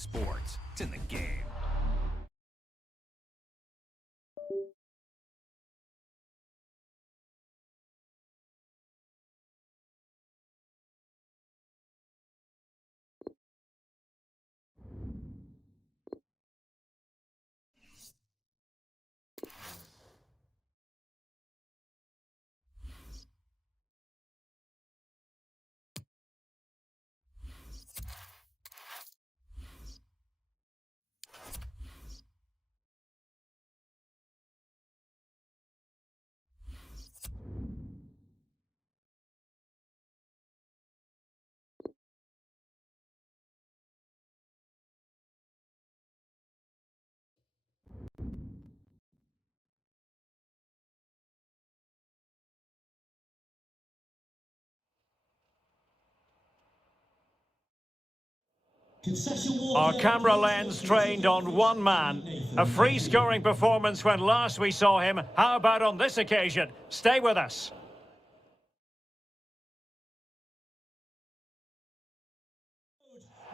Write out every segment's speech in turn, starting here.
sports. It's in the game. Our camera lens trained on one man. A free-scoring performance when last we saw him. How about on this occasion? Stay with us.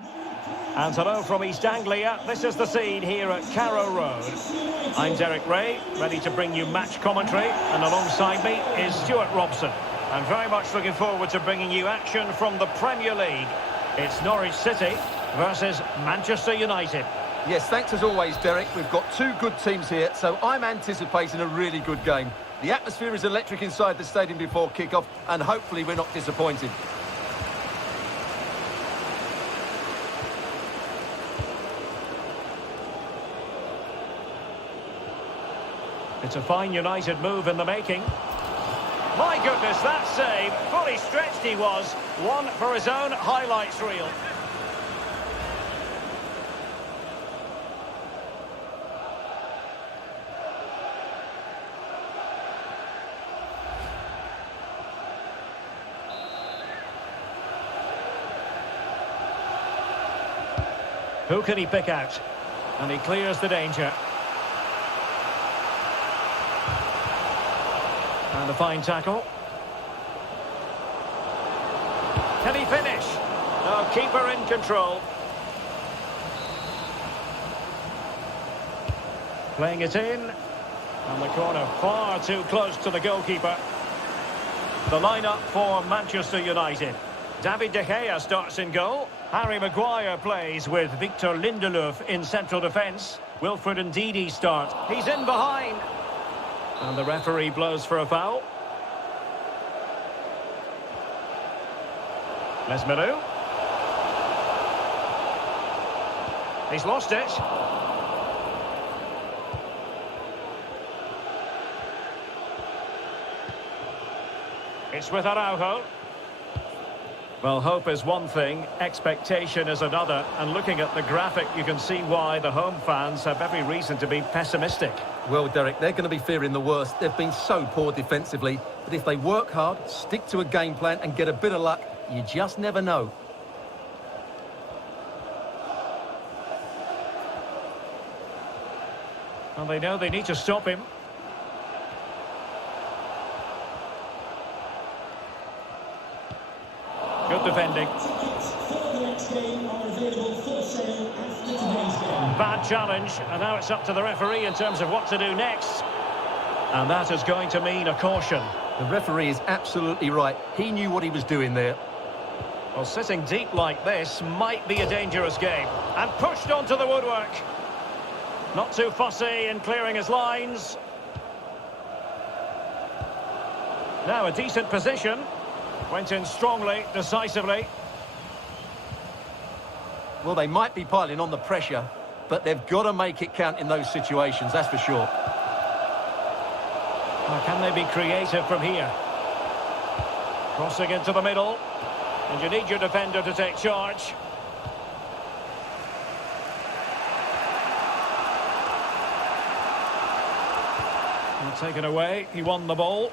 And hello from East Anglia. This is the scene here at Carrow Road. I'm Derek Ray, ready to bring you match commentary. And alongside me is Stuart Robson. I'm very much looking forward to bringing you action from the Premier League. It's Norwich City versus Manchester United. Yes, thanks as always, Derek. We've got two good teams here, so I'm anticipating a really good game. The atmosphere is electric inside the stadium before kick-off, and hopefully we're not disappointed. It's a fine United move in the making. My goodness, that save. Fully stretched he was. One for his own highlights reel. Who can he pick out? And he clears the danger. And a fine tackle. Can he finish? No, keeper in control. Playing it in. And the corner far too close to the goalkeeper. The lineup for Manchester United. David De Gea starts in goal. Harry Maguire plays with Victor Lindelöf in central defence. Wilfred Ndidi start. He's in behind. And the referee blows for a foul. Lesmelu. He's lost it. It's with Araujo. Well, hope is one thing, expectation is another, and looking at the graphic you can see why the home fans have every reason to be pessimistic. Well, Derek, they're going to be fearing the worst. They've been so poor defensively, but if they work hard, stick to a game plan and get a bit of luck, you just never know. And they know they need to stop him. Good defending. Bad challenge, and now it's up to the referee in terms of what to do next. And that is going to mean a caution. The referee is absolutely right. He knew what he was doing there. Well, sitting deep like this might be a dangerous game. And pushed onto the woodwork. Not too fussy in clearing his lines. Now a decent position. Went in strongly, decisively. Well, they might be piling on the pressure, but they've got to make it count in those situations, that's for sure. Now, can they be creative from here? Crossing into the middle. And you need your defender to take charge. And taken away, he won the ball.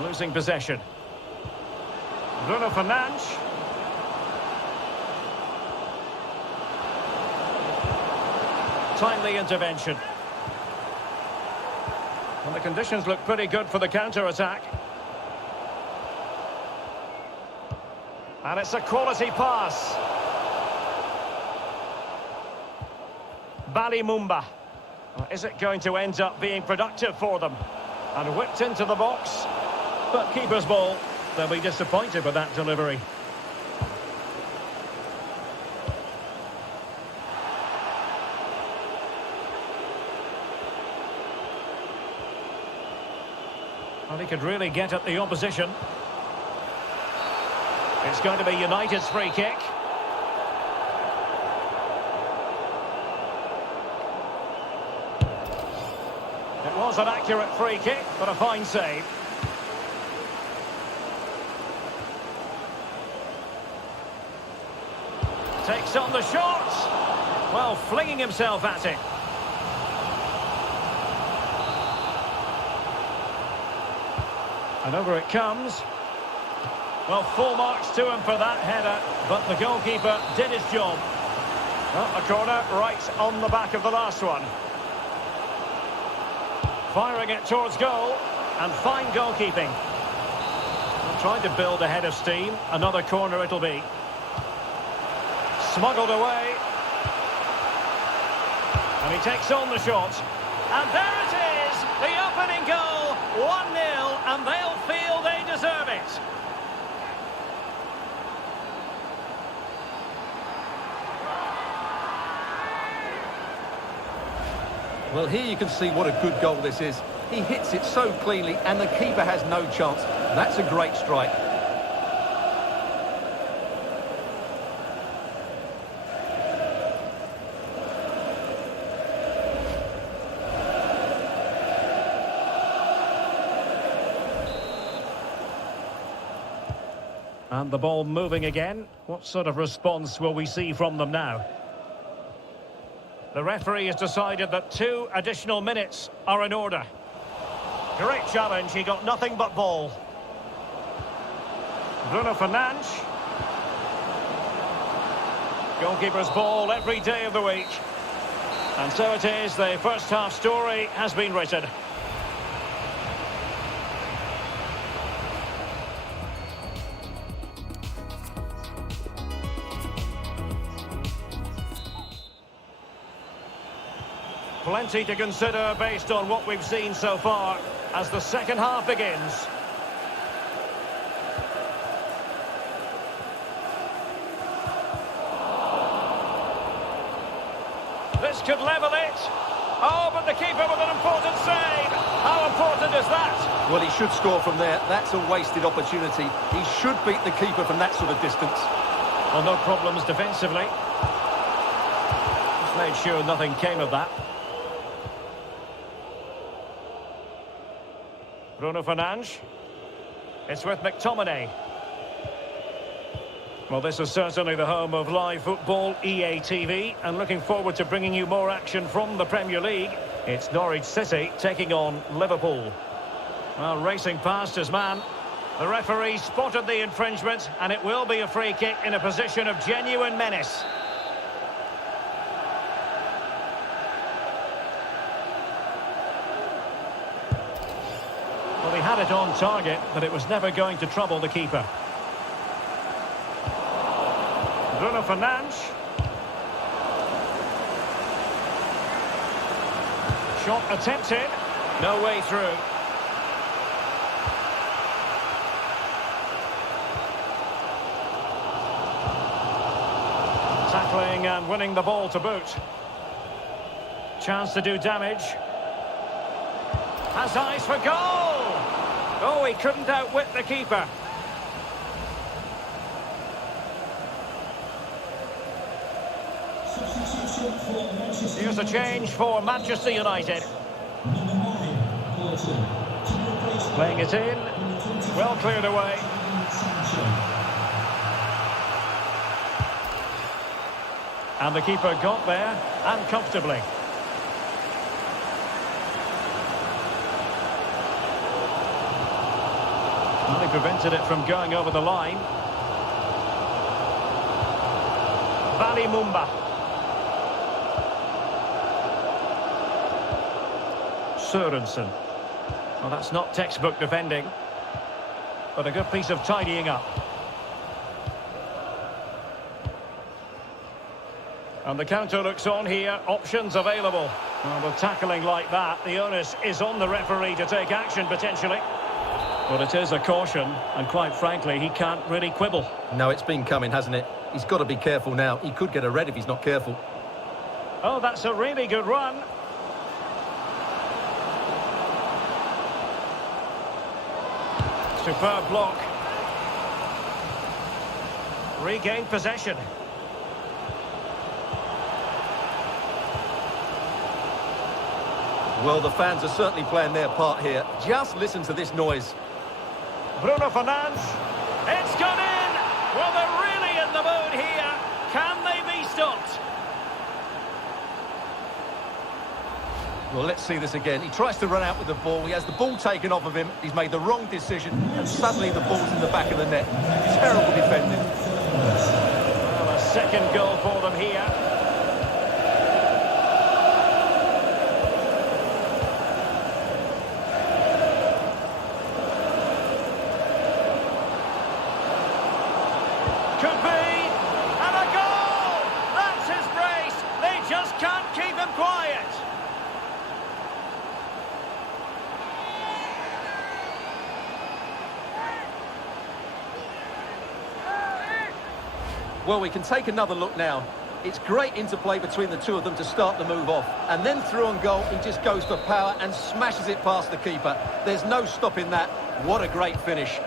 Losing possession. Bruno Fernandes. Timely intervention. And the conditions look pretty good for the counter-attack. And it's a quality pass. Mumba. Is it going to end up being productive for them? And whipped into the box. But keeper's ball. They'll be disappointed with that delivery. Well, he could really get at the opposition. It's going to be United's free kick. It was an accurate free kick, but a fine save. Takes on the shot. Well, flinging himself at it. And over it comes. Well, full marks to him for that header, but the goalkeeper did his job. Well, a corner right on the back of the last one. Firing it towards goal, and fine goalkeeping. Trying to build a head of steam. Another corner it'll be. Smuggled away. And he takes on the shot. And there it is! The opening goal! 1-0, and they'll feel they deserve it. Well, here you can see what a good goal this is. He hits it so cleanly, and the keeper has no chance. That's a great strike. And the ball moving again. What sort of response will we see from them now? The referee has decided that 2 additional minutes are in order. Great challenge, he got nothing but ball. Bruno Fernandes. Goalkeeper's ball every day of the week. And so it is, the first half story has been written. Plenty to consider based on what we've seen so far as the second half begins. This could level it. Oh, but the keeper with an important save. How important is that? Well, he should score from there. That's a wasted opportunity. He should beat the keeper from that sort of distance. Well, no problems defensively. Just made sure nothing came of that. Bruno Fernandes. It's with McTominay. Well, this is certainly the home of live football, EA TV, and looking forward to bringing you more action from the Premier League. It's Norwich City taking on Liverpool. Well, racing past his man. The referee spotted the infringement, and it will be a free kick in a position of genuine menace. Well, he had it on target, but it was never going to trouble the keeper. Bruno Fernandes. Shot attempted. No way through. Tackling and winning the ball to boot. Chance to do damage. Has eyes for goal! Oh, he couldn't outwit the keeper. Here's a change for Manchester United. Playing it in. Well cleared away. And the keeper got there, and comfortably. Well, he prevented it from going over the line. Mumba. Sørensen. Well, that's not textbook defending, but a good piece of tidying up. And the counter looks on here, options available. Well, with tackling like that, the onus is on the referee to take action potentially. But it is a caution, and quite frankly, he can't really quibble. No, it's been coming, hasn't it? He's got to be careful now. He could get a red if he's not careful. Oh, that's a really good run. Superb block. Regained possession. Well, the fans are certainly playing their part here. Just listen to this noise. Bruno Fernandes. It's gone in! Well, they're really in the mood here. Can they be stopped? Well, let's see this again. He tries to run out with the ball. He has the ball taken off of him. He's made the wrong decision. And suddenly the ball's in the back of the net. Terrible defending. Well, a second goal for them here. Could be, and a goal! That's his brace. They just can't keep him quiet. Well, we can take another look now. It's great interplay between the two of them to start the move off. And then through on goal, he just goes for power and smashes it past the keeper. There's no stopping that. What a great finish.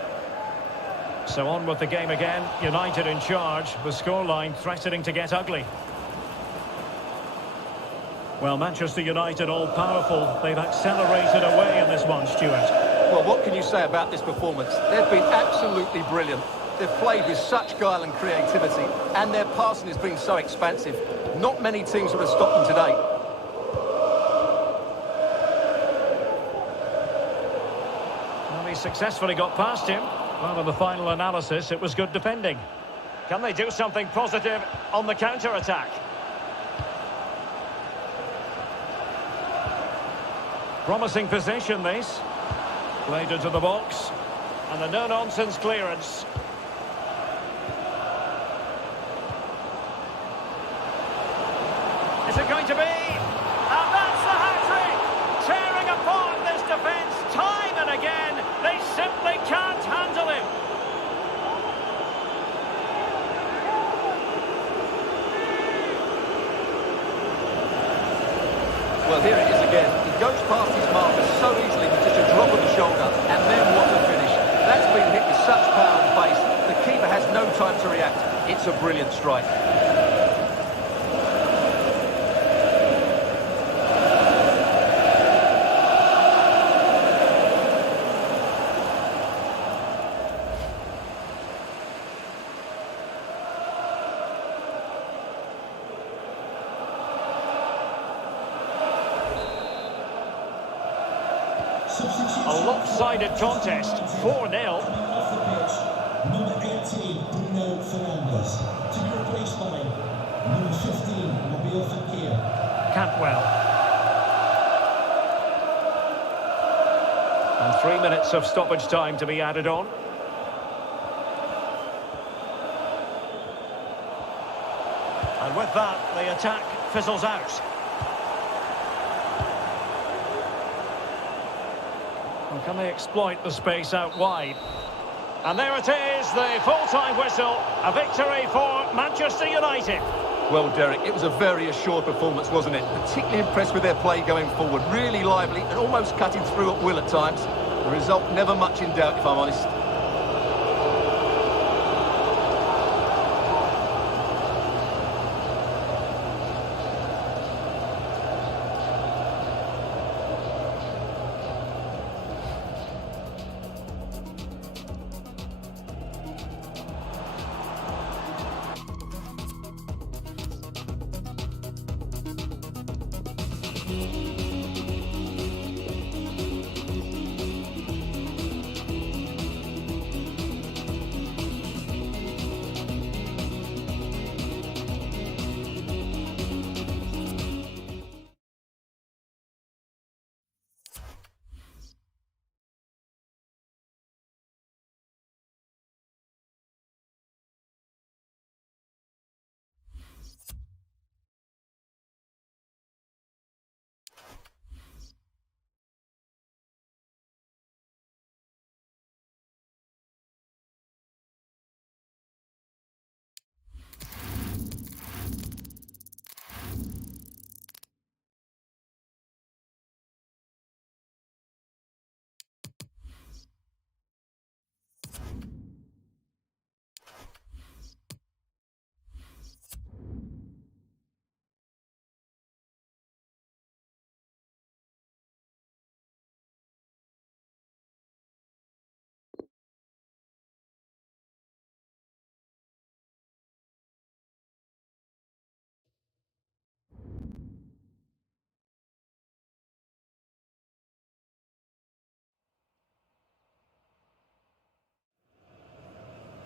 So on with the game again. United in charge. The scoreline threatening to get ugly. Well, Manchester United all-powerful. They've accelerated away in this one, Stuart. Well, what can you say about this performance? They've been absolutely brilliant. They've played with such guile and creativity, and their passing has been so expansive. Not many teams would have stopped them today. Well, he successfully got past him. Well, in the final analysis, it was good defending. Can they do something positive on the counter-attack? Promising possession, this. Played into the box. And a no-nonsense clearance. Is it going to be? And that's the hat-trick! Tearing apart this defence time and again. They simply can't handle him. Well, here it is again. He goes past his marker so easily with just a drop of the shoulder. And then what a finish. That's been hit with such power and pace. The keeper has no time to react. It's a brilliant strike. A lopsided contest, 4-0. Number 18, Bruno Fernandes. To be replaced by number 15, Mobile Fekir. Cantwell. And 3 minutes of stoppage time to be added on. And with that, the attack fizzles out. And can they exploit the space out wide? And there it is, the full-time whistle. A victory for Manchester United. Well, Derek, it was a very assured performance, wasn't it? Particularly impressed with their play going forward. Really lively and almost cutting through at will at times. The result never much in doubt, if I'm honest.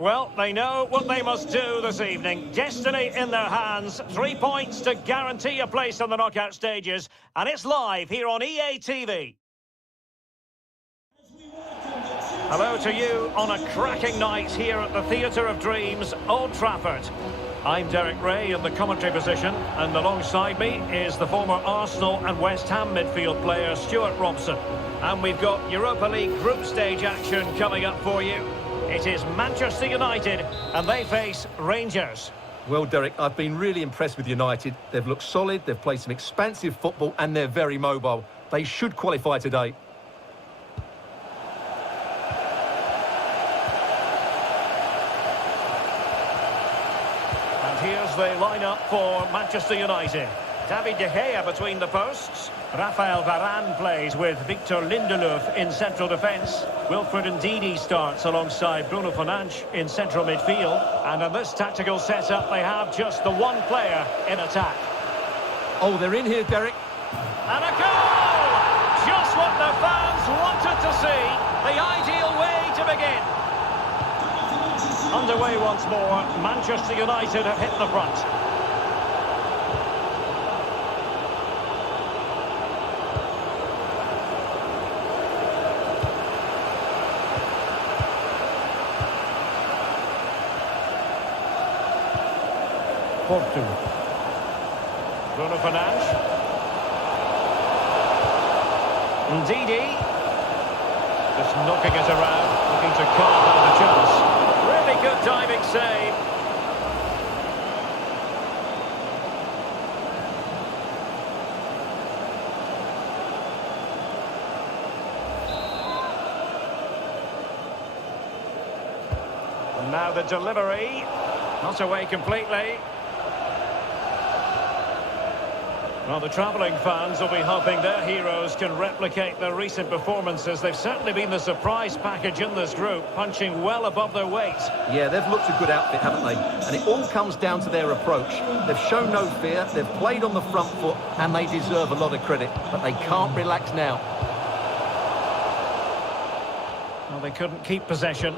Well, they know what they must do this evening. Destiny in their hands. 3 points to guarantee a place on the knockout stages. And it's live here on EA TV. Hello to you on a cracking night here at the Theatre of Dreams, Old Trafford. I'm Derek Ray in the commentary position, and alongside me is the former Arsenal and West Ham midfield player Stuart Robson. And we've got Europa League group stage action coming up for you. It is Manchester United, and they face Rangers. Well, Derek, I've been really impressed with United. They've looked solid, they've played some expansive football, and they're very mobile. They should qualify today. Here's the lineup for Manchester United. David De Gea between the posts. Rafael Varane plays with Victor Lindelof in central defence. Wilfred Ndidi starts alongside Bruno Fernandes in central midfield. And in this tactical setup, they have just the one player in attack. Oh, they're in here, Derek. And a goal! Just what the fans wanted to see. The ideal way to begin. Underway once more, Manchester United have hit the front. Porto. Bruno Fernandes. Ndidi. Just knocking it around, looking to carve out the chance. Really good diving save. And now the delivery. Not away completely. Well, the travelling fans will be hoping their heroes can replicate their recent performances. They've certainly been the surprise package in this group, punching well above their weight. Yeah, they've looked a good outfit, haven't they? And it all comes down to their approach. They've shown no fear, they've played on the front foot, and they deserve a lot of credit. But they can't relax now. Well, they couldn't keep possession.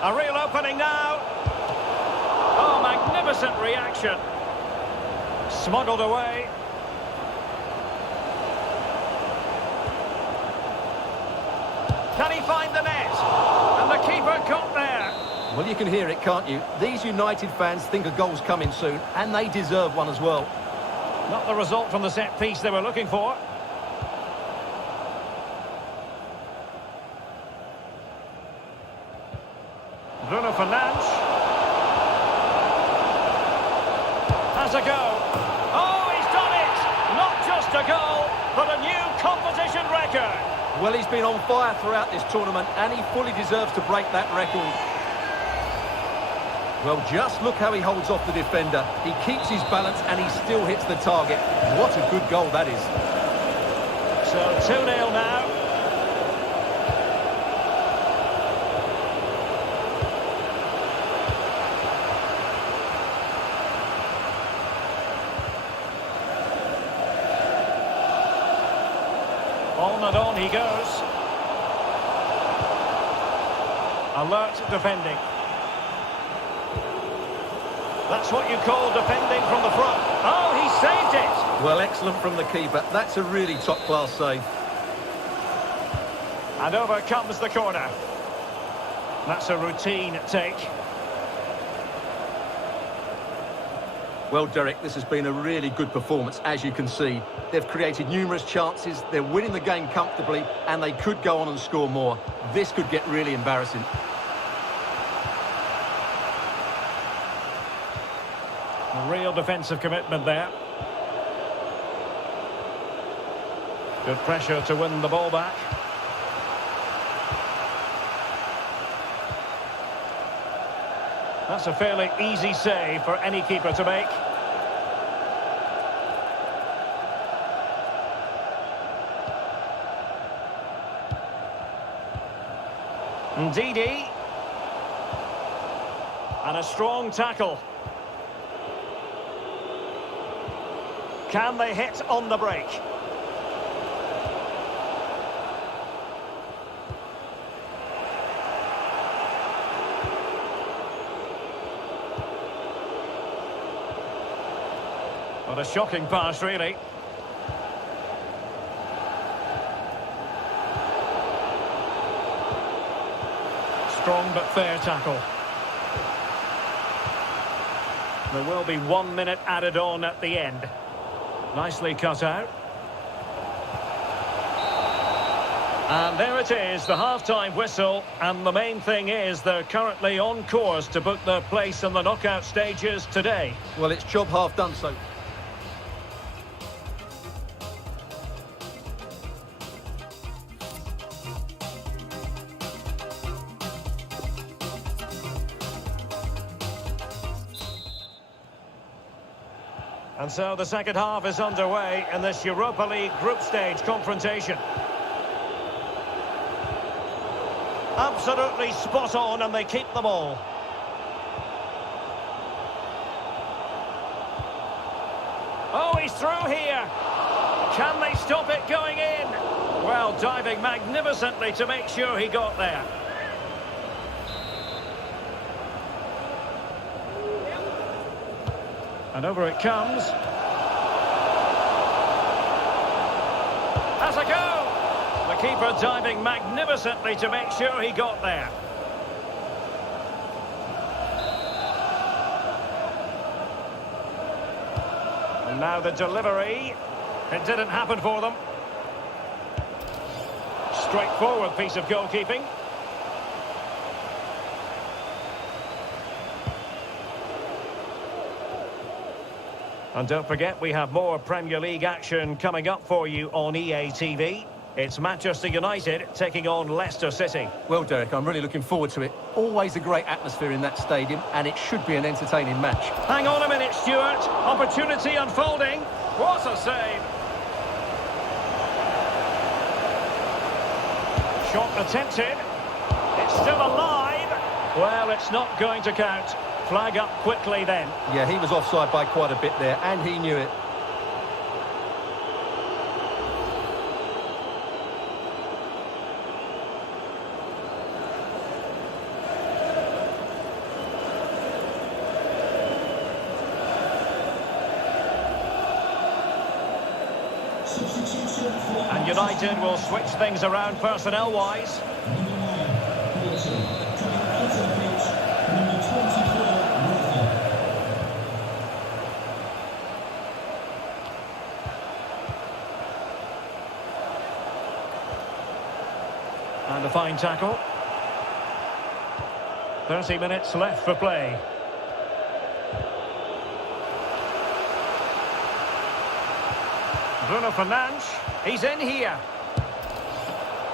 A real opening now. Oh, magnificent reaction. Smuggled away. Can he find the net? And the keeper got there. Well, you can hear it, can't you? These United fans think a goal's coming soon, and they deserve one as well. Not the result from the set piece they were looking for. Bruno Fernandes has a go. Oh, he's done it! Not just a goal, but a new competition record. Well, he's been on fire throughout this tournament, and he fully deserves to break that record. Well, just look how he holds off the defender. He keeps his balance, and he still hits the target. What a good goal that is. So 2-0 now. On and on he goes. Alert defending. That's what you call defending from the front. Oh, he saved it! Well, excellent from the keeper. That's a really top-class save. And over comes the corner. That's a routine take. Well, Derek, this has been a really good performance, as you can see. They've created numerous chances, they're winning the game comfortably, and they could go on and score more. This could get really embarrassing. A real defensive commitment there. Good pressure to win the ball back. That's a fairly easy save for any keeper to make. Ndidi. And a strong tackle. Can they hit on the break? What a shocking pass, really. Strong but fair tackle. There will be 1 minute added on at the end. Nicely cut out. And there it is, the half-time whistle. And the main thing is they're currently on course to book their place in the knockout stages today. Well, it's job half done, so... And so the second half is underway in this Europa League group stage confrontation. Absolutely spot on, and they keep the ball. Oh, he's through here. Can they stop it going in? Well, diving magnificently to make sure he got there. And over it comes. Has a go! The keeper diving magnificently to make sure he got there. And now the delivery. It didn't happen for them. Straightforward piece of goalkeeping. And don't forget, we have more Premier League action coming up for you on EA TV. It's Manchester United taking on Leicester City. Well, Derek, I'm really looking forward to it. Always a great atmosphere in that stadium, and it should be an entertaining match. Hang on a minute, Stuart. Opportunity unfolding. What a save. Shot attempted. It's still alive. Well, it's not going to count. Flag up quickly then. Yeah, he was offside by quite a bit there, and he knew it. Substitution for And United will switch things around personnel-wise. number 9, Wilson. Coming out of the pitch, number 24, Worthy. And a fine tackle. 30 minutes left for play. Bruno Fernandes, he's in here.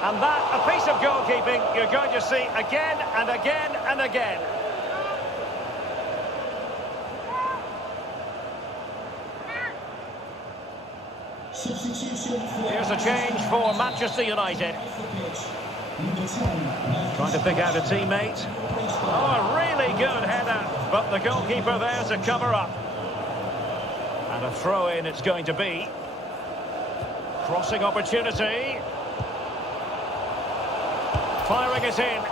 And that, a piece of goalkeeping you're going to see again and again and again. Substitution for Here's a change for Manchester United. off the pitch, number 10, Trying to pick out a teammate. Oh, a really good header, but the goalkeeper there to cover up. And a throw-in it's going to be. Crossing opportunity. Firing it in.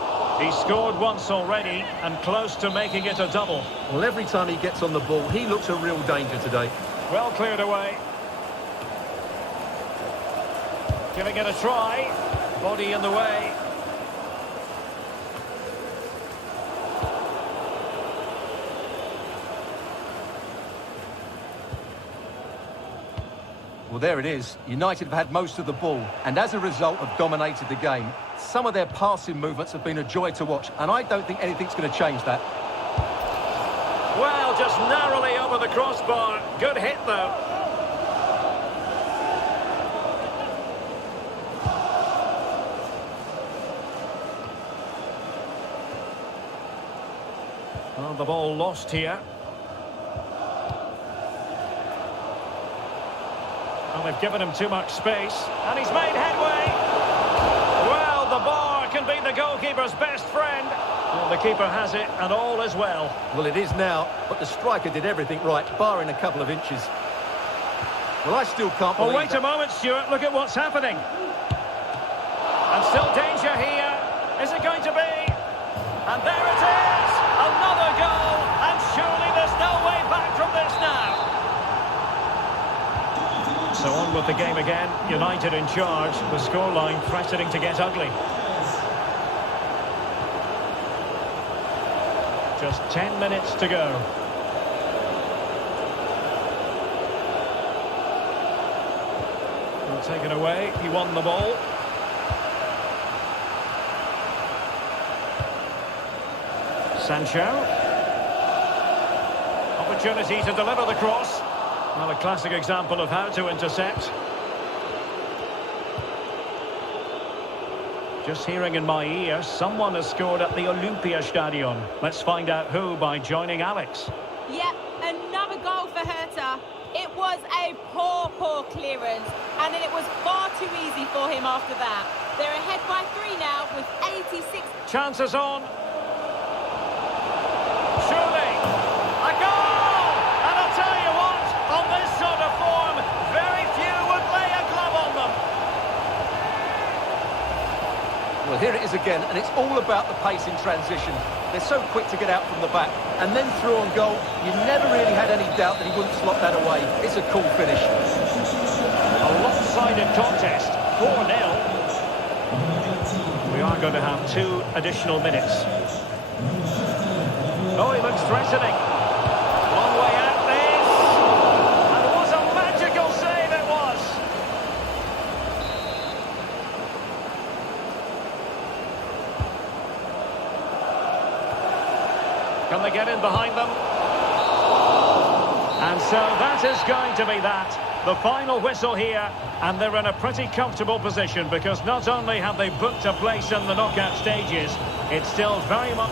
He's scored once already and close to making it a double. Well, every time he gets on the ball, he looks a real danger today. Well cleared away. Giving it a try. Body in the way. Well, there it is. United have had most of the ball, and as a result have dominated the game. Some of their passing movements have been a joy to watch, and I don't think anything's going to change that. Well, just narrowly over the crossbar. Good hit, though. Well, the ball lost here. Well, they've given him too much space, and he's made headway. Well, the bar can be the goalkeeper's best friend. Well, the keeper has it, and all is well. Well, it is now, but the striker did everything right, barring a couple of inches. Well, I still can't Oh, believe wait a moment, Stuart. Look at what's happening. And still danger here. Is it going to be? And there it is! Another goal! And surely there's no way back from this now. So on with the game again. United in charge. The scoreline threatening to get ugly. Just 10 minutes to go. Well, taken away. He won the ball. Sancho. Opportunity to deliver the cross. Well, a classic example of how to intercept. Just hearing in my ear, someone has scored at the Olympiastadion. Let's find out who by joining Alex. Yep, another goal for Hertha. It was a poor clearance, and then it was far too easy for him after that. They're ahead by 3 now with 86. Chances on. Surely, a goal! And I'll tell you what, on this sort of form, very few would lay a glove on them. Well, here it is again, and it's all about the pace in transition. They're so quick to get out from the back, and then through on goal, you never really had any doubt that he wouldn't slot that away. It's a cool finish. A lopsided contest, 4-0. We are going to have 2 additional minutes. Oh, he looks threatening. Long way out this. And what a magical save it was. Can they get in behind them? And so that is going to be that. The final whistle here, and they're in a pretty comfortable position because not only have they booked a place in the knockout stages, it's still very much...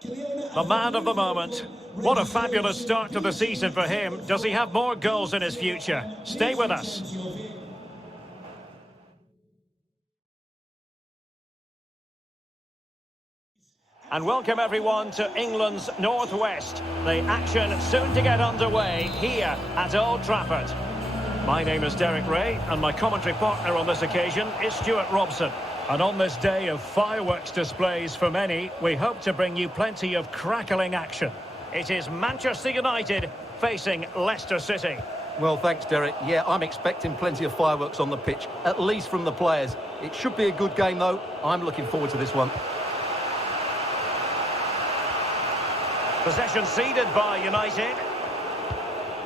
The man of the moment. What a fabulous start to the season for him. Does he have more goals in his future? Stay with us. And welcome everyone to England's Northwest. The action soon to get underway here at Old Trafford. My name is Derek Ray and my commentary partner on this occasion is Stuart Robson. And on this day of fireworks displays for many, we hope to bring you plenty of crackling action. It is Manchester United facing Leicester City. Well, thanks, Derek. Yeah, I'm expecting plenty of fireworks on the pitch, at least from the players. It should be a good game, though. I'm looking forward to this one. Possession ceded by United.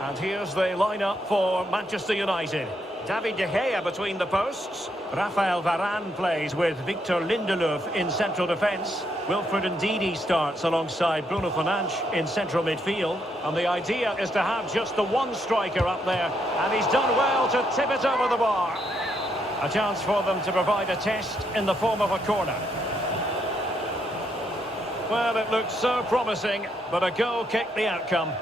And here's the lineup for Manchester United. David De Gea between the posts. Rafael Varane plays with Victor Lindelof in central defence. Wilfred Ndidi starts alongside Bruno Fernandes in central midfield. And the idea is to have just the one striker up there. And he's done well to tip it over the bar. A chance for them to provide a test in the form of a corner. Well, it looked so promising, but a goal kicked the outcome.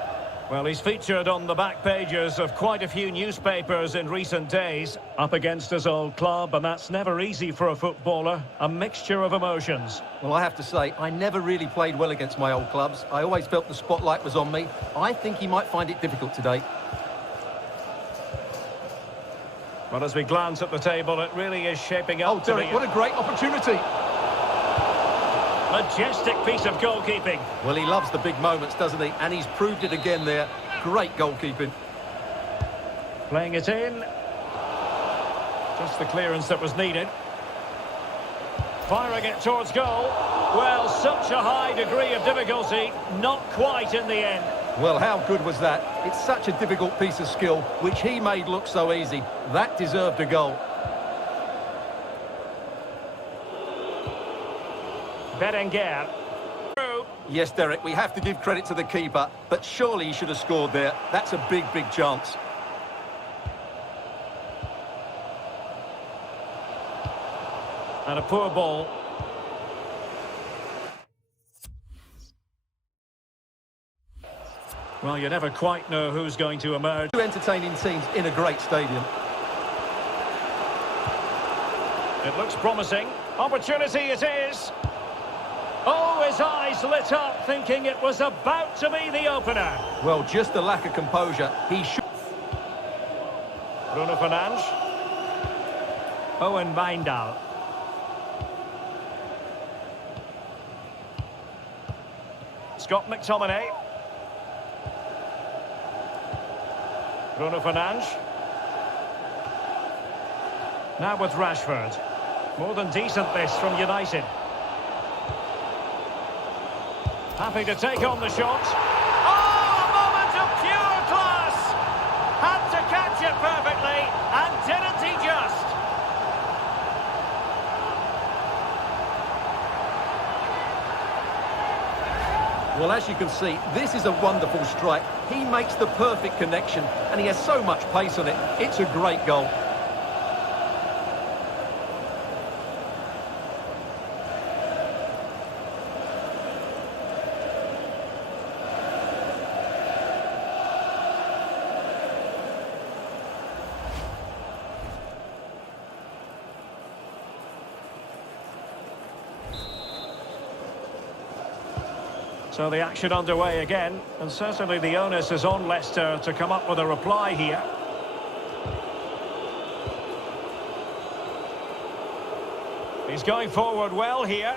Well, he's featured on the back pages of quite a few newspapers in recent days, up against his old club, and that's never easy for a footballer, a mixture of emotions. Well, I have to say, I never really played well against my old clubs. I always felt the spotlight was on me. I think he might find it difficult today. Well, as we glance at the table, it really is shaping up to be... Derek, what a great opportunity! Majestic piece of goalkeeping. Well, he loves the big moments, doesn't he? And he's proved it again there. Great goalkeeping. Playing it in. Just the clearance that was needed. Firing it towards goal. Well, such a high degree of difficulty. Not quite in the end. Well, how good was that? It's such a difficult piece of skill, which he made look so easy. That deserved a goal. Berenguer. Yes, Derek, we have to give credit to the keeper, but surely he should have scored there. That's a big, big chance. And a poor ball. Well, you never quite know who's going to emerge. Two entertaining teams in a great stadium. It looks promising. Opportunity it is. Oh, his eyes lit up, thinking it was about to be the opener. Well, just the lack of composure. He should... Bruno Fernandes. Owen Wijndal. Scott McTominay. Bruno Fernandes. Now with Rashford. More than decent this from United. Happy to take on the shot. Oh, a moment of pure class! Had to catch it perfectly, and didn't he just? Well, as you can see, this is a wonderful strike. He makes the perfect connection, and he has so much pace on it. It's a great goal. So the action underway again, and certainly the onus is on Leicester to come up with a reply here. He's going forward well here.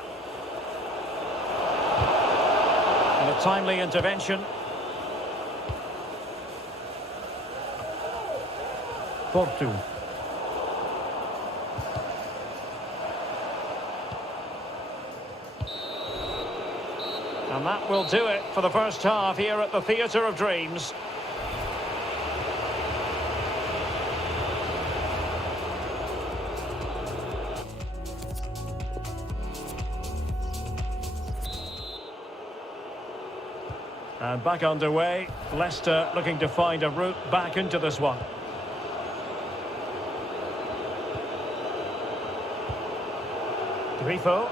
And a timely intervention. Porto. And that will do it for the first half here at the Theatre of Dreams. And back underway, Leicester looking to find a route back into this one. Grifo.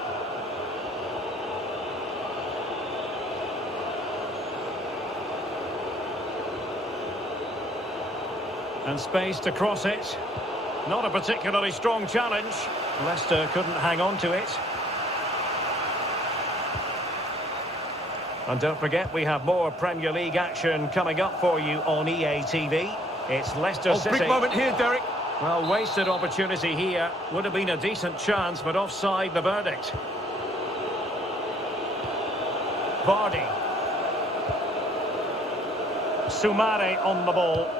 And space to cross it. Not a particularly strong challenge. Leicester couldn't hang on to it. And don't forget, we have more Premier League action coming up for you on EA TV. It's Leicester City. Big moment here, Derek. Well, wasted opportunity here. Would have been a decent chance, but offside the verdict. Vardy. Soumare on the ball.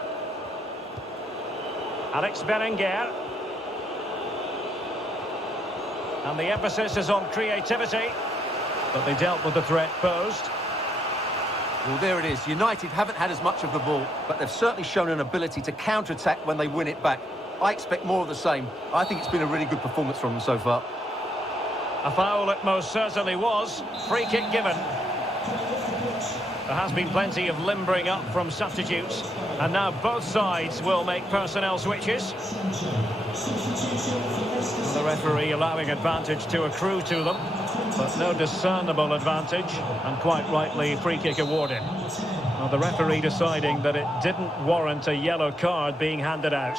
Alex Berenguer. And the emphasis is on creativity. But they dealt with the threat posed. Well, there it is. United haven't had as much of the ball, but they've certainly shown an ability to counter-attack when they win it back. I expect more of the same. I think it's been a really good performance from them so far. A foul it most certainly was. Free kick given. There has been plenty of limbering up from substitutes. And now both sides will make personnel switches. The referee allowing advantage to accrue to them. But no discernible advantage. And quite rightly, free kick awarded. Well, the referee deciding that it didn't warrant a yellow card being handed out.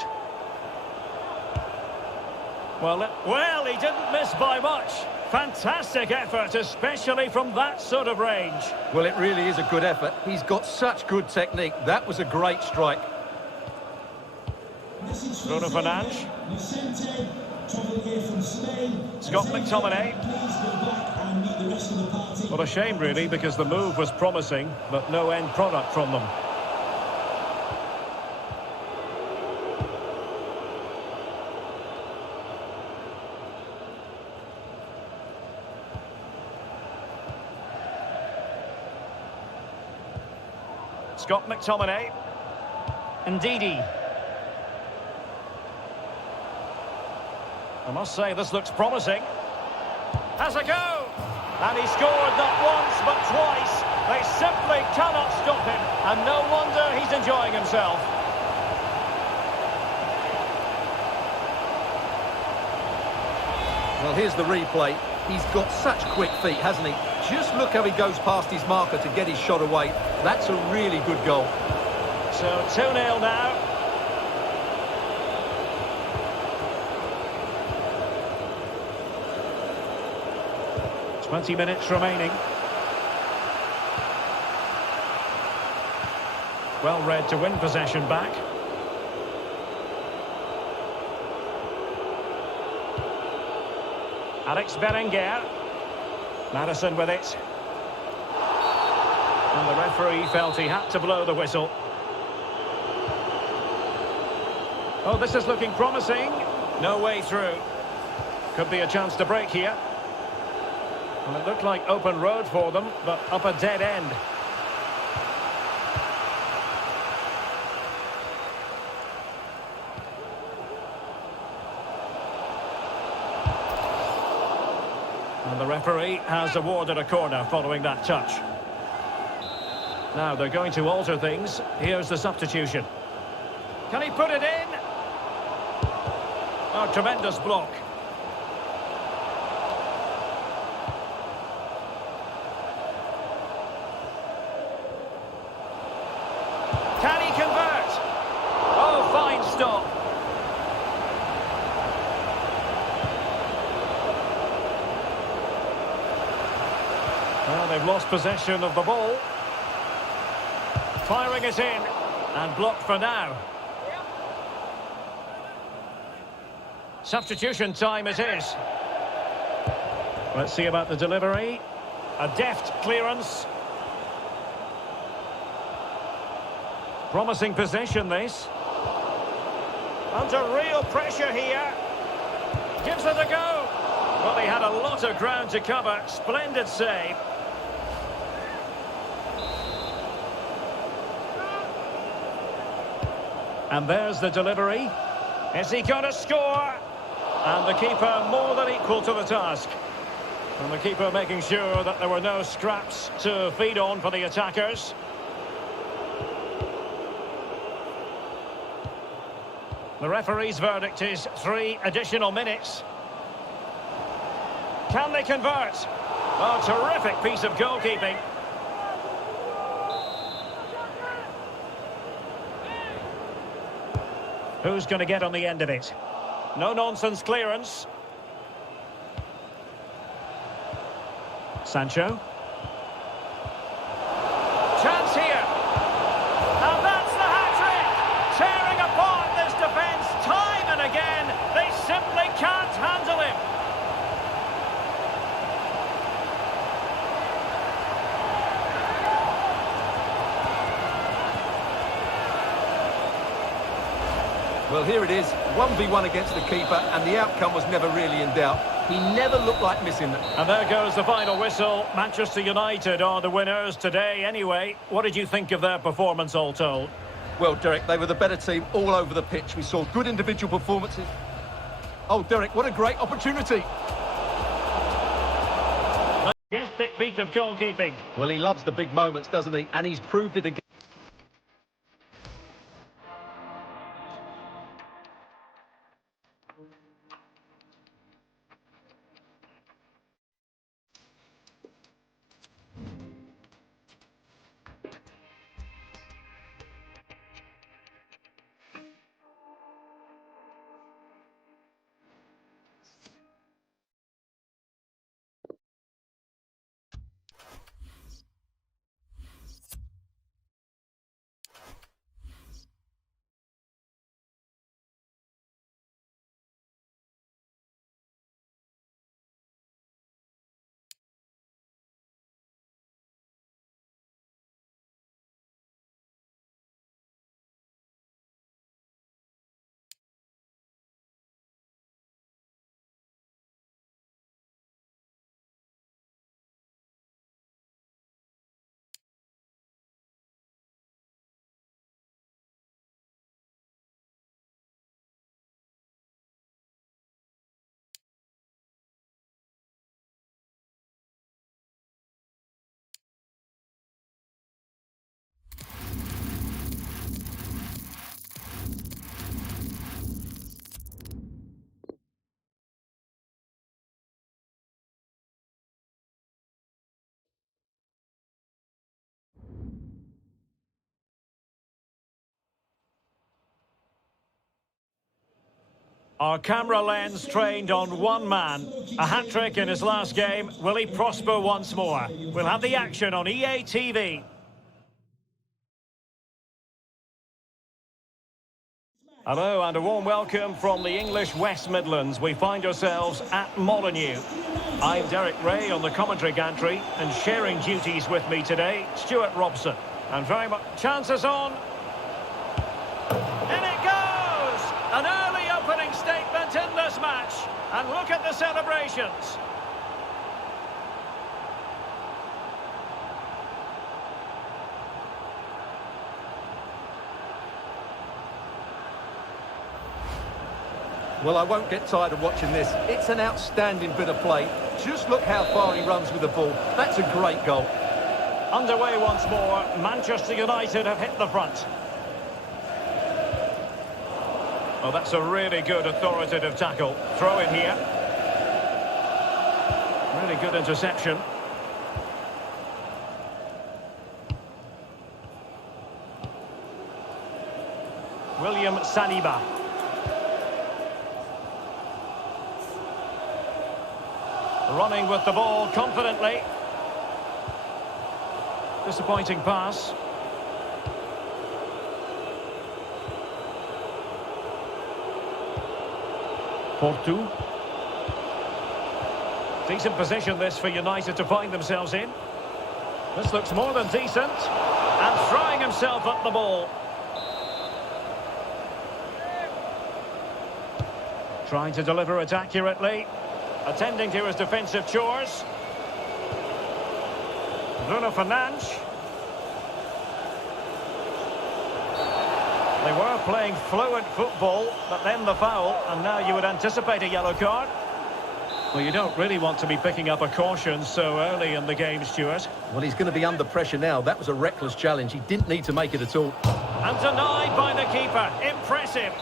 Well, he didn't miss by much. Fantastic effort, especially from that sort of range. Well, it really is a good effort. He's got such good technique. That was a great strike. Bruno Fernandes. Scott McTominay. What a shame, really, because the move was promising, but no end product from them. Scott McTominay. Ndidi. I must say, this looks promising. Has a go! And he scored not once, but twice. They simply cannot stop him. And no wonder he's enjoying himself. Well, here's the replay. He's got such quick feet, hasn't he? Just look how he goes past his marker to get his shot away. That's a really good goal. So 2-0 now. Minutes remaining. Well read to win possession back. Alex Berenguer. Madison with it. And the referee felt he had to blow the whistle. Oh, this is looking promising. No way through. Could be a chance to break here. Well, it looked like open road for them, but up a dead end. And the referee has awarded a corner following that touch. Now they're going to alter things. Here's the substitution. Can he put it in? Oh, tremendous block. Can he convert? Oh, fine stop. Well, they've lost possession of the ball. Firing it in. And blocked for now. Substitution time it is. Let's see about the delivery. A deft clearance. Promising possession, this. Under real pressure here. Gives it a go. Well, he had a lot of ground to cover. Splendid save. And there's the delivery. Is he going to score? And the keeper more than equal to the task. And the keeper making sure that there were no scraps to feed on for the attackers. The referee's verdict is 3 additional minutes. Can they convert? Oh, terrific piece of goalkeeping. Who's going to get on the end of it? No-nonsense clearance. Sancho. Chance here. And that's the hat-trick. Tearing apart this defence time and again. They simply can't handle him. Well, here it is, 1v1 against the keeper, and the outcome was never really in doubt. He never looked like missing them. And there goes the final whistle. Manchester United are the winners today anyway. What did you think of their performance, all told? Well, Derek, they were the better team all over the pitch. We saw good individual performances. Oh, Derek, what a great opportunity. Majestic feat of goalkeeping. Well, he loves the big moments, doesn't he? And he's proved it again. Our camera lens trained on one man. A hat-trick in his last game. Will he prosper once more? We'll have the action on EA TV. Hello and a warm welcome from the English West Midlands. We find ourselves at Molineux. I'm Derek Ray on the commentary gantry, and sharing duties with me today, Stuart Robson. And very much chances on. In it goes! An early opening statement in this match. And look at the celebrations. Well, I won't get tired of watching this. It's an outstanding bit of play. Just look how far he runs with the ball. That's a great goal. Underway once more. Manchester United have hit the front. Well, that's a really good authoritative tackle. Throw in here. Really good interception. William Saliba. Running with the ball confidently. Disappointing pass. Porto. Decent position this for United to find themselves in. This looks more than decent. And throwing himself at the ball. Trying to deliver it accurately. Attending to his defensive chores. Bruno Fernandes. They were playing fluent football, but then the foul, and now you would anticipate a yellow card. Well, you don't really want to be picking up a caution so early in the game, Stuart. Well, he's going to be under pressure now. That was a reckless challenge. He didn't need to make it at all. And denied by the keeper. Impressive.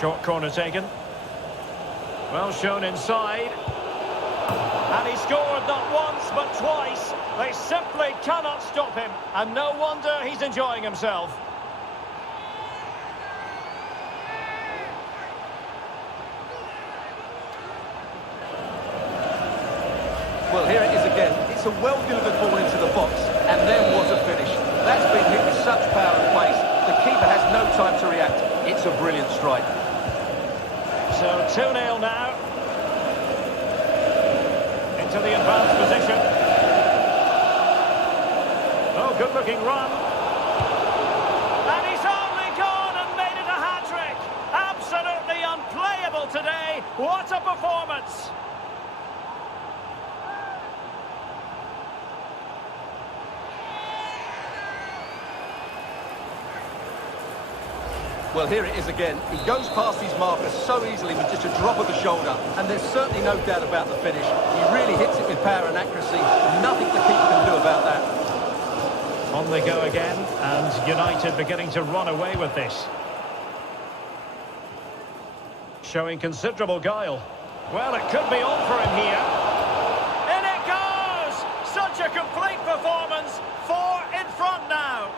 Short corner taken. Well shown inside. And he scored not once, but twice. They simply cannot stop. stop him, and no wonder he's enjoying himself. Well, here it is again. It's a well-delivered ball into the box, and then what a finish. That's been hit with such power and pace. The keeper has no time to react. It's a brilliant strike. So 2-0 now. Into the advanced position. Oh, good-looking run. And he's only gone and made it a hat-trick. Absolutely unplayable today. What a performance. Well, here it is again. He goes past his marker so easily with just a drop of the shoulder, and there's certainly no doubt about the finish. He really hits it with power and accuracy. Nothing the keeper can do about that. On they go again, and United beginning to run away with this. Showing considerable guile. Well, it could be on for him here. In it goes! Such a complete performance. 4 in front now.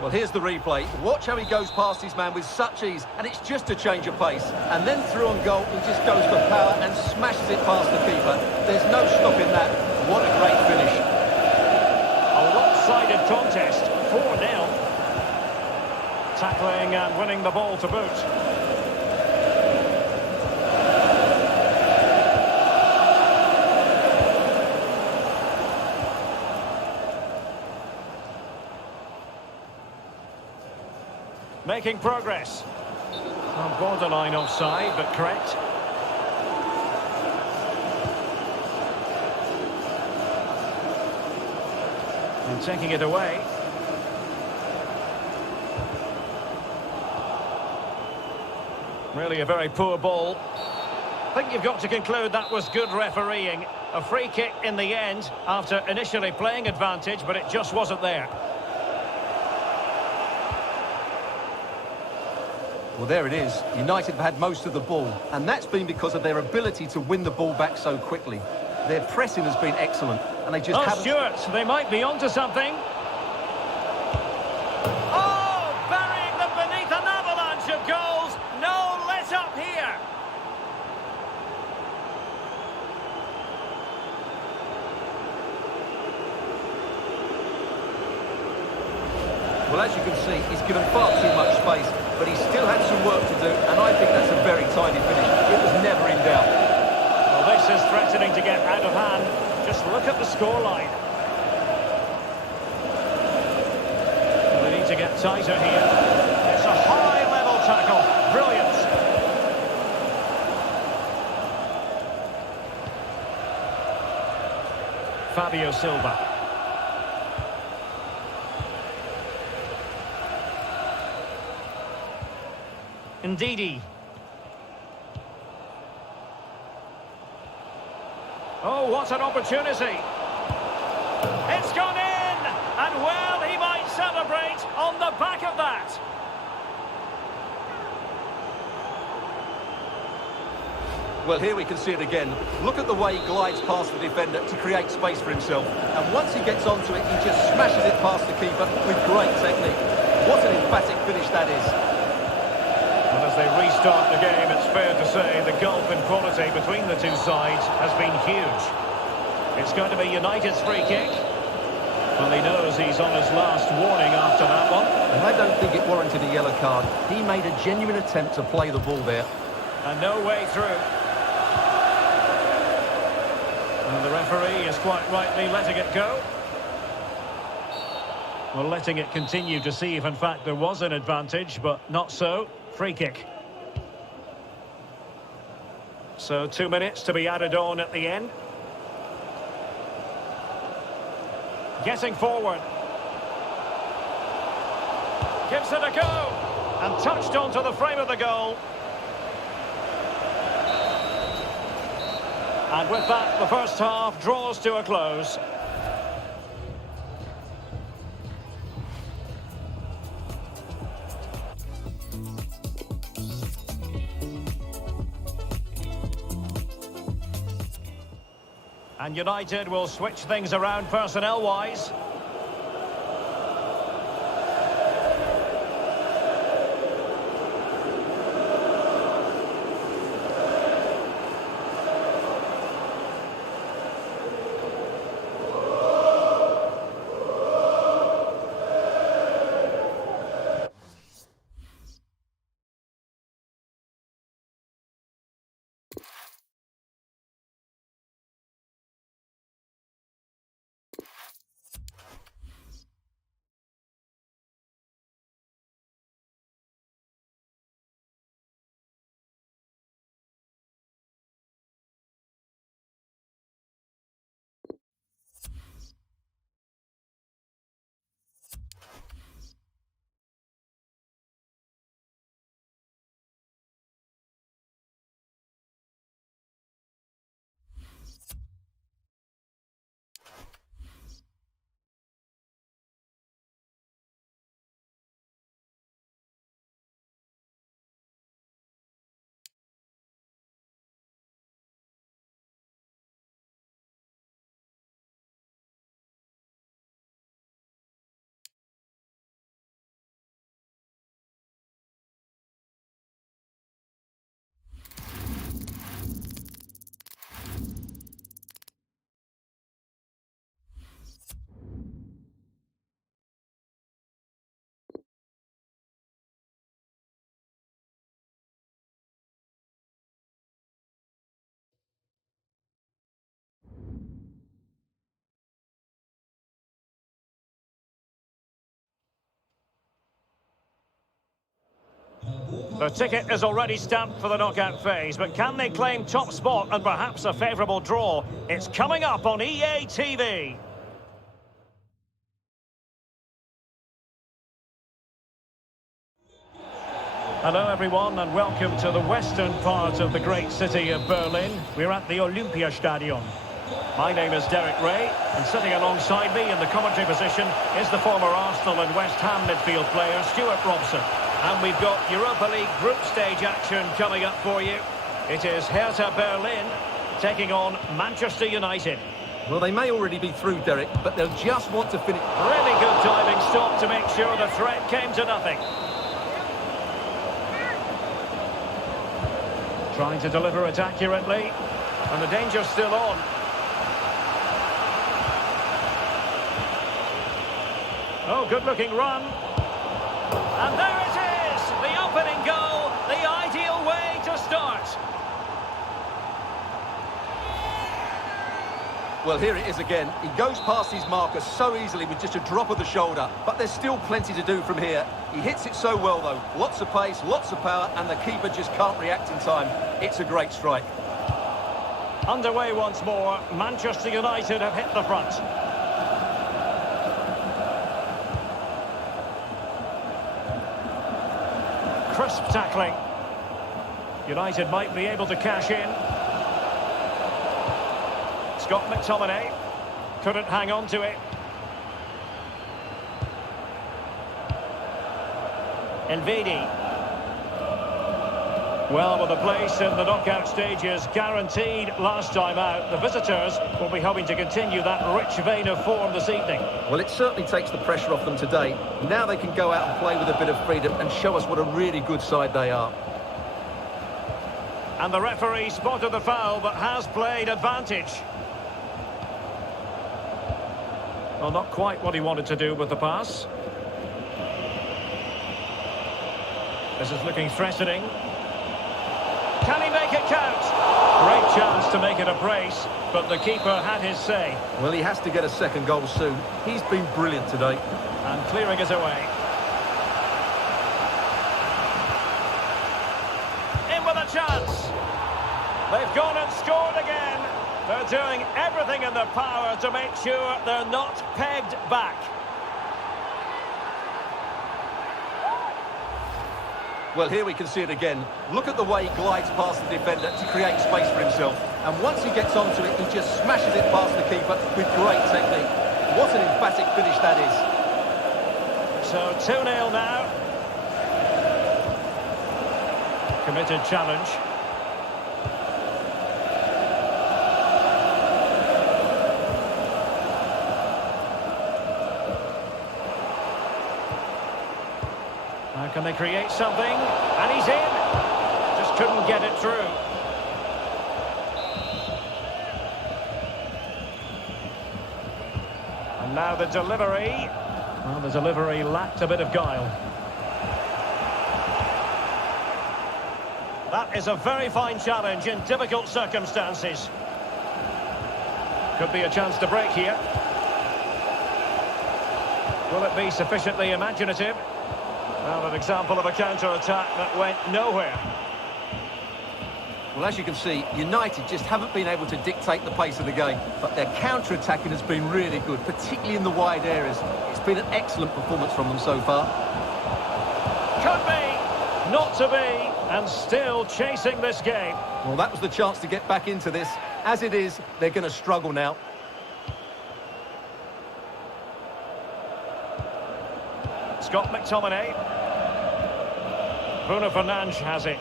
Well, here's the replay. Watch how he goes past his man with such ease, and it's just a change of pace. And then through on goal, he just goes for power and smashes it past the keeper. There's no stopping that. What a great finish. A lopsided contest, 4-0. Tackling and winning the ball to boot. Making progress. On borderline offside, but correct. And taking it away. Really a very poor ball. I think you've got to conclude that was good refereeing. A free kick in the end after initially playing advantage, but it just wasn't there. Well, there it is. United have had most of the ball, and that's been because of their ability to win the ball back so quickly. Their pressing has been excellent, and they just haven't... Stuart, they might be onto something. Oh, burying them beneath an avalanche of goals. No let up here. Well, as you can see, he's given far too much space, but he still had some work to do, and I think that's a very tidy finish. It was never in doubt. Well, this is threatening to get out of hand. Just look at the scoreline. Well, they need to get tighter here. It's a high-level tackle. Brilliant. Fabio Silva. Ndidi. Oh, what an opportunity. It's gone in! And well, he might celebrate on the back of that. Well, here we can see it again. Look at the way he glides past the defender to create space for himself. And once he gets onto it, he just smashes it past the keeper with great technique. What an emphatic finish that is. And as they restart the game, it's fair to say the gulf in quality between the two sides has been huge. It's going to be United's free kick. Well, he knows he's on his last warning after that one. And I don't think it warranted a yellow card. He made a genuine attempt to play the ball there. And no way through. And the referee is quite rightly letting it go. Well, letting it continue to see if in fact there was an advantage, but not so. Free kick. So 2 minutes to be added on at the end. Getting forward. Gives it a go. And touched onto the frame of the goal. And with that, the first half draws to a close. And United will switch things around personnel-wise. The ticket is already stamped for the knockout phase, but can they claim top spot and perhaps a favourable draw? It's coming up on EA TV. Hello everyone and welcome to the western part of the great city of Berlin. We're at the Olympiastadion. My name is Derek Ray, and sitting alongside me in the commentary position is the former Arsenal and West Ham midfield player Stuart Robson. And we've got Europa League group stage action coming up for you. It is Hertha Berlin taking on Manchester United. Well, they may already be through, Derek, but they'll just want to finish. Really good diving stop to make sure the threat came to nothing. Trying to deliver it accurately, and the danger's still on. Oh, good-looking run. And there it is, the opening goal, the ideal way to start. Well, here it is again. He goes past his marker so easily with just a drop of the shoulder, but there's still plenty to do from here. He hits it so well, though. Lots of pace, lots of power, and the keeper just can't react in time. It's a great strike. Underway once more, Manchester United have hit the front. Crisp tackling. United might be able to cash in. Scott McTominay couldn't hang on to it. Elvedi. Well, with a place in the knockout stages guaranteed last time out, the visitors will be hoping to continue that rich vein of form this evening. Well, it certainly takes the pressure off them today. Now they can go out and play with a bit of freedom and show us what a really good side they are. And the referee spotted the foul but has played advantage. Well, not quite what he wanted to do with the pass. This is looking threatening. Can he make it count? Great chance to make it a brace, but the keeper had his say. Well, he has to get a second goal soon. He's been brilliant today. And clearing it away. In with a chance. They've gone and scored again. They're doing everything in their power to make sure they're not pegged back. Well, here we can see it again. Look at the way he glides past the defender to create space for himself. And once he gets onto it, he just smashes it past the keeper with great technique. What an emphatic finish that is. So 2-0 now. Committed challenge. Can they create something? And he's in! Just couldn't get it through. And now the delivery. Well, the delivery lacked a bit of guile. That is a very fine challenge in difficult circumstances. Could be a chance to break here. Will it be sufficiently imaginative? Well, an example of a counter-attack that went nowhere. Well, as you can see, United just haven't been able to dictate the pace of the game, but their counter-attacking has been really good, particularly in the wide areas. It's been an excellent performance from them so far. Could be, not to be, and still chasing this game. Well, that was the chance to get back into this. As it is, they're going to struggle now. Scott McTominay. Bruno Fernandes has it.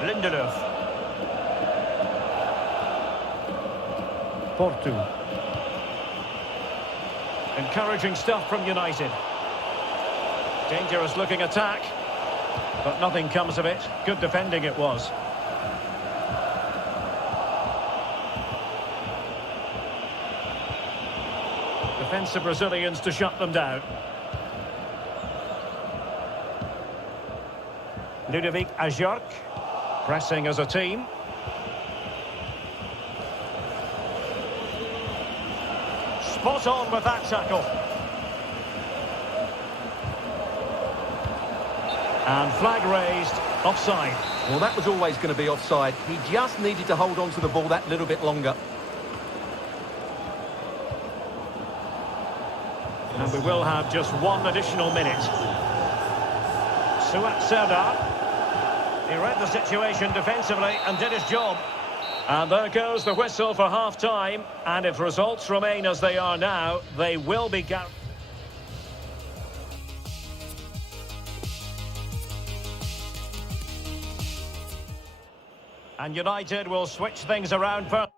Lindelöf. Porto. Encouraging stuff from United. Dangerous looking attack, but nothing comes of it. Good defending it was. Defensive Brazilians to shut them down. Ludovic Ajorc pressing as a team. Spot on with that tackle. And flag raised, offside. Well, that was always going to be offside. He just needed to hold on to the ball that little bit longer. And we will have just one additional minute. Suat Serdar. He read the situation defensively and did his job. And there goes the whistle for half-time. And if results remain as they are now, they will be guaranteed. And United will switch things around for...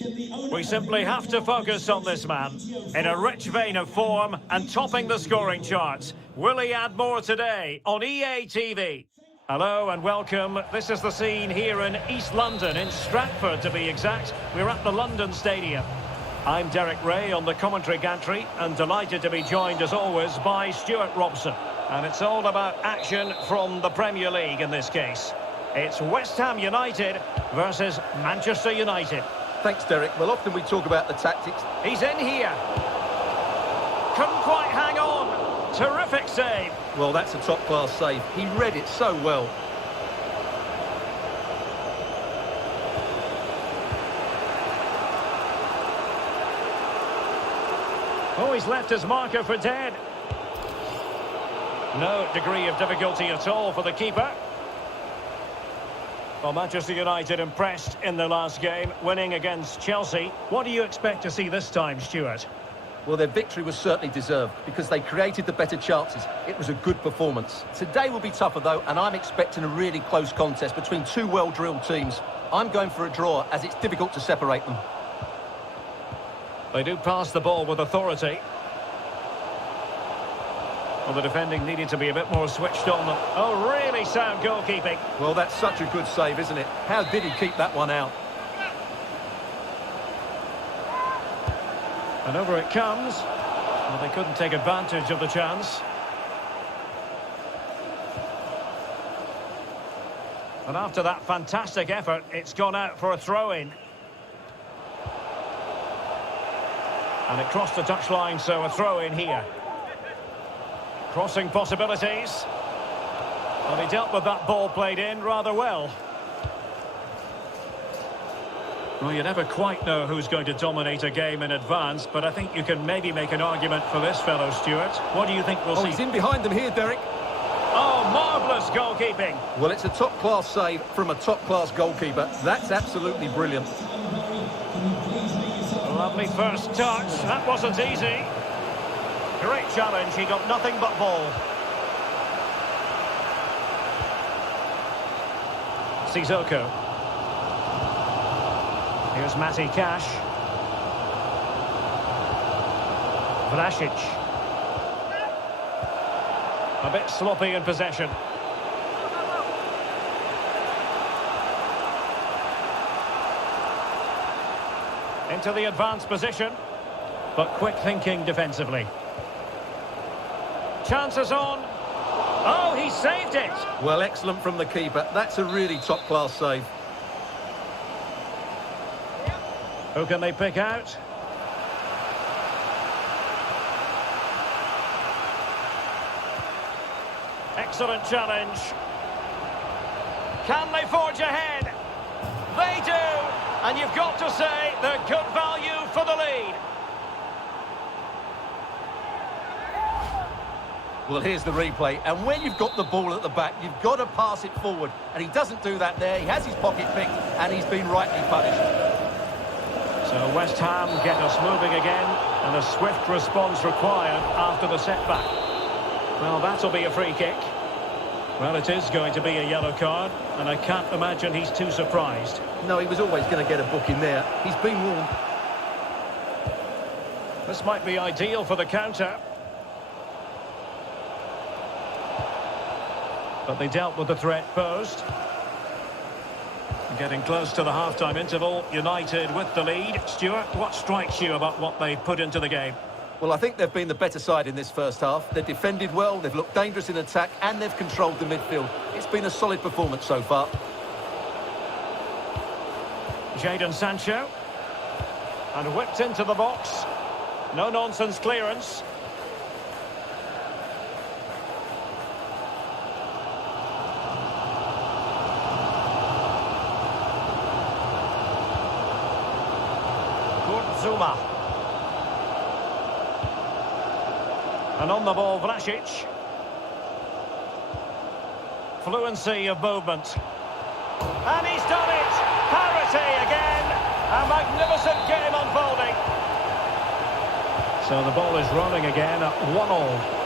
We simply have to focus on this man. In a rich vein of form and topping the scoring charts. Will he add more today on EA TV? Hello and welcome. This is the scene here in East London, in Stratford to be exact. We're at the London Stadium. I'm Derek Ray on the commentary gantry and delighted to be joined as always by Stuart Robson. And it's all about action from the Premier League in this case. It's West Ham United versus Manchester United. Thanks, Derek. Well, often we talk about the tactics. He's in here. Couldn't quite hang on. Terrific save. Well, that's a top-class save. He read it so well. Oh, he's left his marker for dead. No degree of difficulty at all for the keeper. Well, Manchester United impressed in their last game, winning against Chelsea. What do you expect to see this time, Stuart? Well, their victory was certainly deserved because they created the better chances. It was a good performance. Today will be tougher, though, and I'm expecting a really close contest between two well-drilled teams. I'm going for a draw, as it's difficult to separate them. They do pass the ball with authority. Well, the defending needed to be a bit more switched on. Oh, really sound goalkeeping. Well, that's such a good save, isn't it? How did he keep that one out? And over it comes. Well, they couldn't take advantage of the chance. And after that fantastic effort, it's gone out for a throw-in. And it crossed the touchline, so a throw-in here. Crossing possibilities. Well, he dealt with that ball played in rather well. Well, you never quite know who's going to dominate a game in advance, but I think you can maybe make an argument for this fellow, Stuart. What do you think we'll see? He's in behind them here, Derek. Oh, marvellous goalkeeping. Well, it's a top-class save from a top-class goalkeeper. That's absolutely brilliant. Lovely first touch. That wasn't easy. Great challenge. He got nothing but ball. Sissoko. Here's Matty Cash. Vlasic. A bit sloppy in possession. Into the advanced position, but quick thinking defensively. Chances on. Oh, he saved it. Well, excellent from the keeper. That's a really top-class save. Who can they pick out? Excellent challenge. Can they forge ahead? They do. And you've got to say they're good value for the lead. Well, here's the replay. And when you've got the ball at the back, you've got to pass it forward. And he doesn't do that there. He has his pocket picked, and he's been rightly punished. So West Ham get us moving again, and a swift response required after the setback. Well, that'll be a free kick. Well, it is going to be a yellow card, and I can't imagine he's too surprised. No, he was always going to get a booking there. He's been warned. This might be ideal for the counter. But they dealt with the threat posed. Getting close to the half-time interval, United with the lead. Stuart, what strikes you about what they've put into the game? Well, I think they've been the better side in this first half. They've defended well, they've looked dangerous in attack, and they've controlled the midfield. It's been a solid performance so far. Jadon Sancho. And whipped into the box. No-nonsense clearance. Zuma. And on the ball, Vlasic. Fluency of movement. And he's done it! Parity again! A magnificent game unfolding. So the ball is rolling again at 1-1.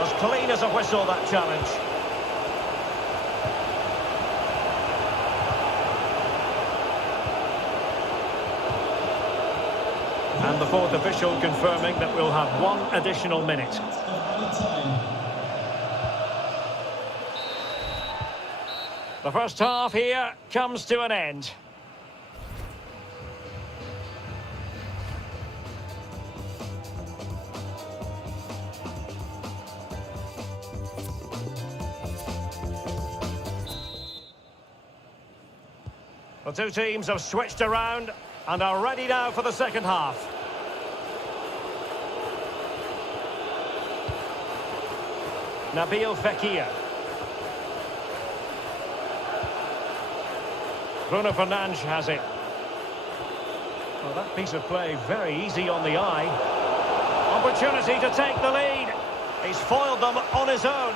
As clean as a whistle, that challenge. And the fourth official confirming that we'll have one additional minute. The first half here comes to an end. The two teams have switched around and are ready now for the second half. Nabil Fekir. Bruno Fernandes has it. Well, that piece of play very easy on the eye. Opportunity to take the lead. He's foiled them on his own.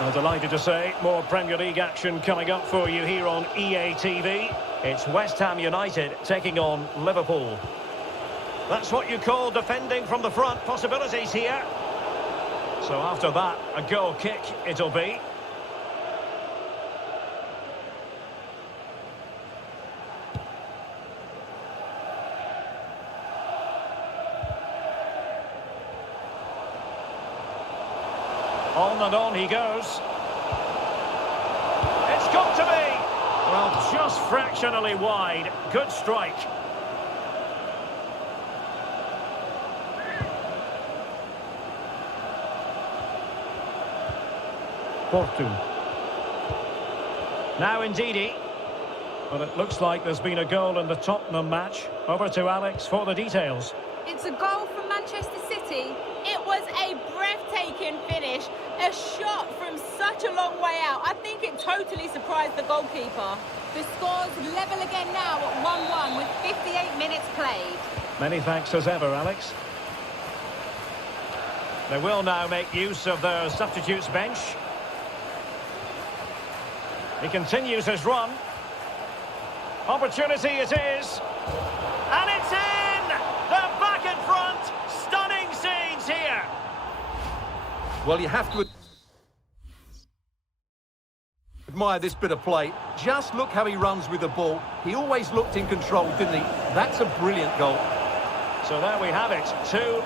Well, delighted to say, more Premier League action coming up for you here on EA TV. It's West Ham United taking on Liverpool. That's what you call defending from the front. Possibilities here. So after that, a goal kick it'll be. On and on he goes. It's got to be! Well, just fractionally wide. Good strike. Porto. Now Ndidi. Well, it looks like there's been a goal in the Tottenham match. Over to Alex for the details. It's a goal from Manchester City. It was a breathtaking finish. A shot from such a long way out. I think it totally surprised the goalkeeper. The score's level again now at 1-1 with 58 minutes played. Many thanks as ever, Alex. They will now make use of their substitutes bench. He continues his run. Opportunity it is. And it's in! They're back in front. Stunning scenes here. Well, you have to admire this bit of play. Just look how he runs with the ball. He always looked in control, didn't he? That's a brilliant goal. So there we have it, 2-1.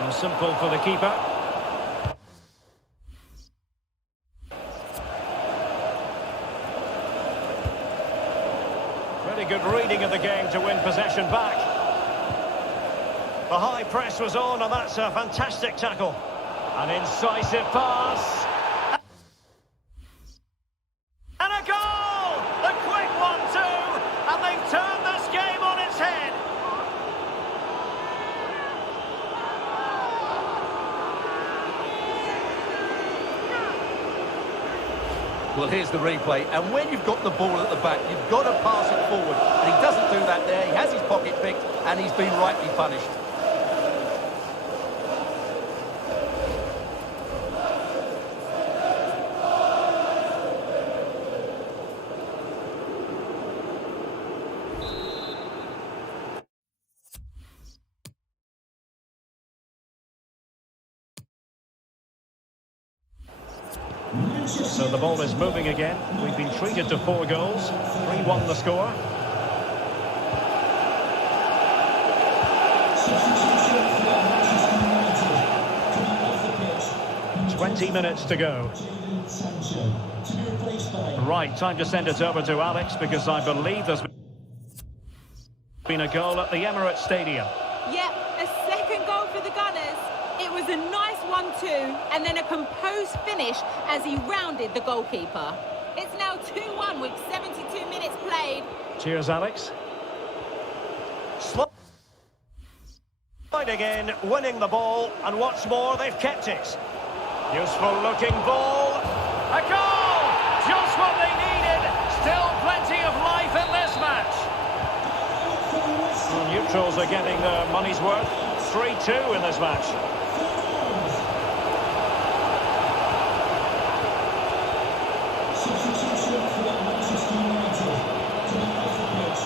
Well, simple for the keeper. Really good reading of the game to win possession back. The high press was on, and that's a fantastic tackle. An incisive pass. And a goal! A quick 1-2, and they've turned this game on its head. Well, here's the replay, and when you've got the ball at the back, you've got to pass it forward. And he doesn't do that there. He has his pocket picked, and he's been rightly punished. So the ball is moving again. We've been treated to 4 goals. 3-1 the score. Substitution for Manchester United. Coming off the pitch. 20 minutes to go. Sancho, to be replaced by... Right, time to send it over to Alex, because I believe there's been a goal at the Emirates Stadium. Yep, a second goal for the Gunners. It was a nice 1-2 and then a composed finish as he rounded the goalkeeper. It's now 2-1 with 72 minutes played. Cheers, Alex. Sliding in, winning the ball, and what's more, they've kept it. Useful looking ball. A goal! Just what they needed. Still plenty of life in this match. Well, neutrals are getting their money's worth. 3-2 in this match. Substitution for Manchester United. Coming off the pitch.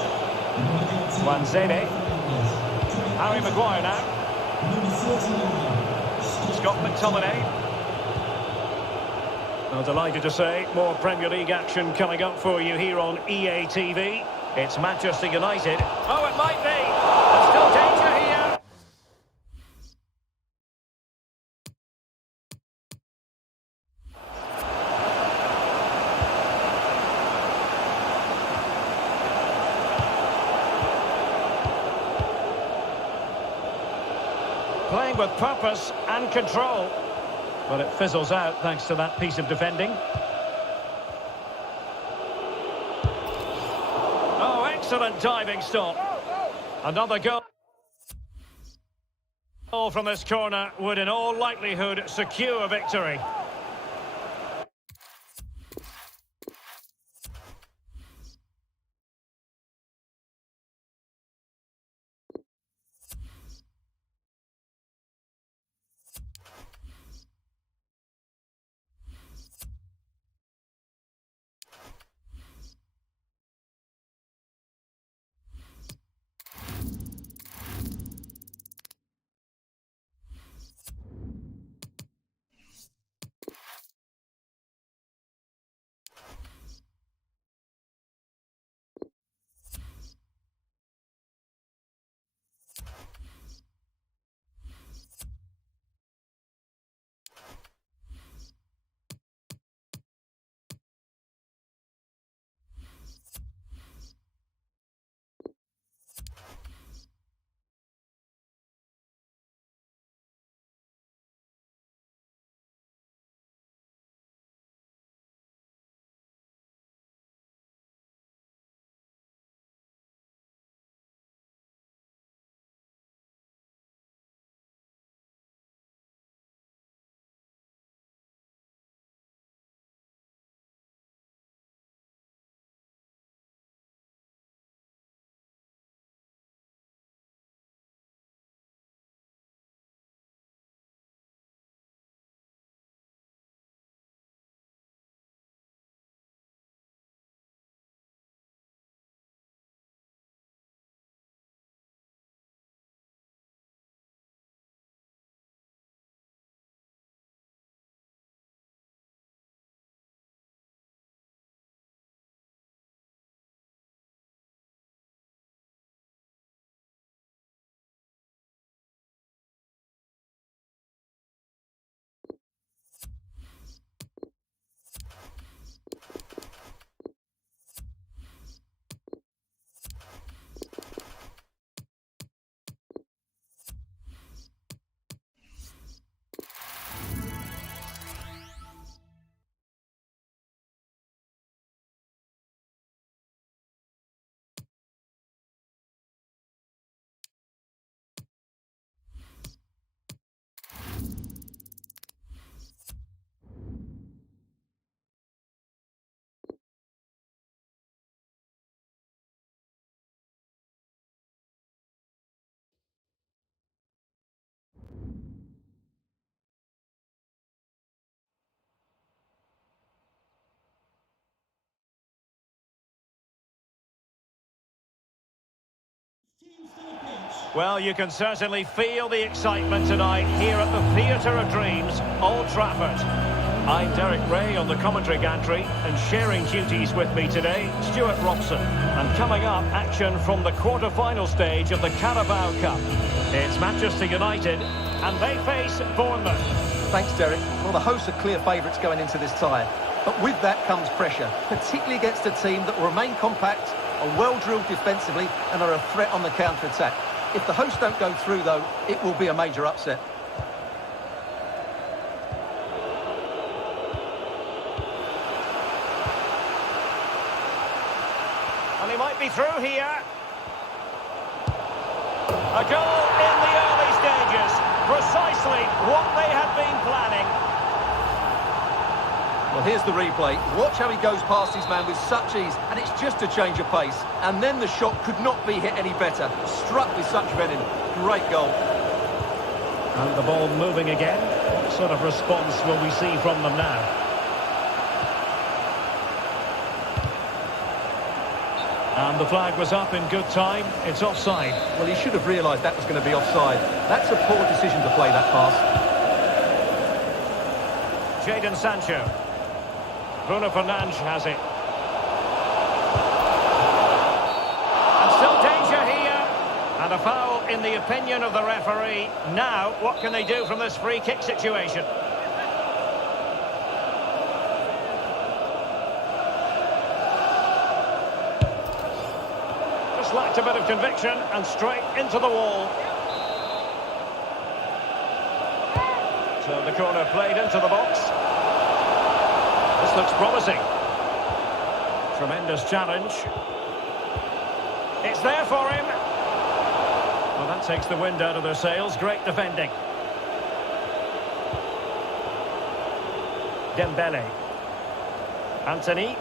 Wanzede. Harry Maguire now. Number 39. Scott McTominay. Well, delighted to say, more Premier League action coming up for you here on EA TV. It's Manchester United. Oh, it might be. There's still danger here. Playing with purpose and control. But it fizzles out thanks to that piece of defending. Oh, excellent diving stop. Another goal from this corner would in all likelihood secure victory. Well, you can certainly feel the excitement tonight here at the Theatre of Dreams, Old Trafford. I'm Derek Ray on the commentary gantry, and sharing duties with me today, Stuart Robson. And coming up, action from the quarter-final stage of the Carabao Cup. It's Manchester United, and they face Bournemouth. Thanks, Derek. Well, the hosts are clear favourites going into this tie. But with that comes pressure, particularly against a team that will remain compact, are well-drilled defensively, and are a threat on the counter-attack. If the hosts don't go through, though, it will be a major upset. And he might be through here. A goal in the early stages. Precisely what they had been planning. Well, here's the replay. Watch how he goes past his man with such ease, and it's just a change of pace. And then the shot could not be hit any better. Struck with such venom. Great goal. And the ball moving again. What sort of response will we see from them now? And the flag was up in good time. It's offside. Well, he should have realised that was going to be offside. That's a poor decision to play that pass. Jadon Sancho. Bruno Fernandes has it. And still danger here. And a foul in the opinion of the referee. Now, what can they do from this free kick situation? Just lacked a bit of conviction and straight into the wall. So the corner played into the box. This looks promising. Tremendous challenge. It's there for him. Well, that takes the wind out of their sails. Great defending. Dembele. Anthony.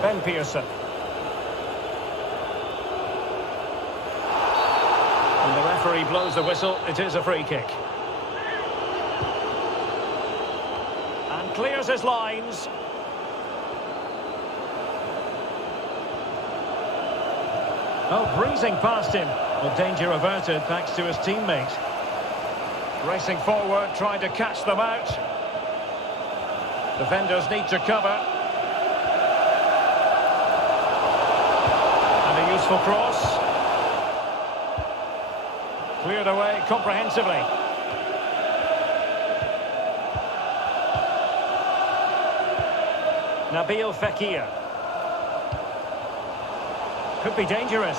Ben Pearson. And the referee blows the whistle. It is a free kick. And clears his lines. Oh, breezing past him. Well, danger averted thanks to his teammate. Racing forward, trying to catch them out. Defenders need to cover. And a useful cross. Cleared away comprehensively. Nabil Fekir. Could be dangerous.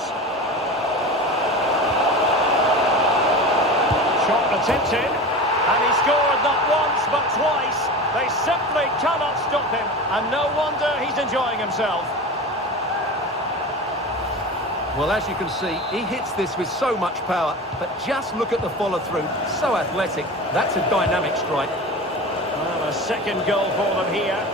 Shot attempted, and he scored not once but twice. They simply cannot stop him, and no wonder he's enjoying himself. Well, as you can see, he hits this with so much power, but just look at the follow-through. So athletic. That's a dynamic strike. Well, a second goal for them here.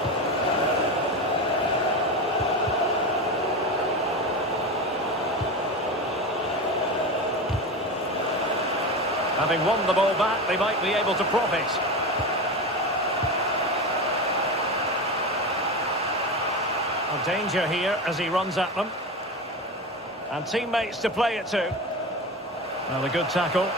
Having won the ball back, they might be able to profit. A danger here as he runs at them. And teammates to play it to. Well, a good tackle.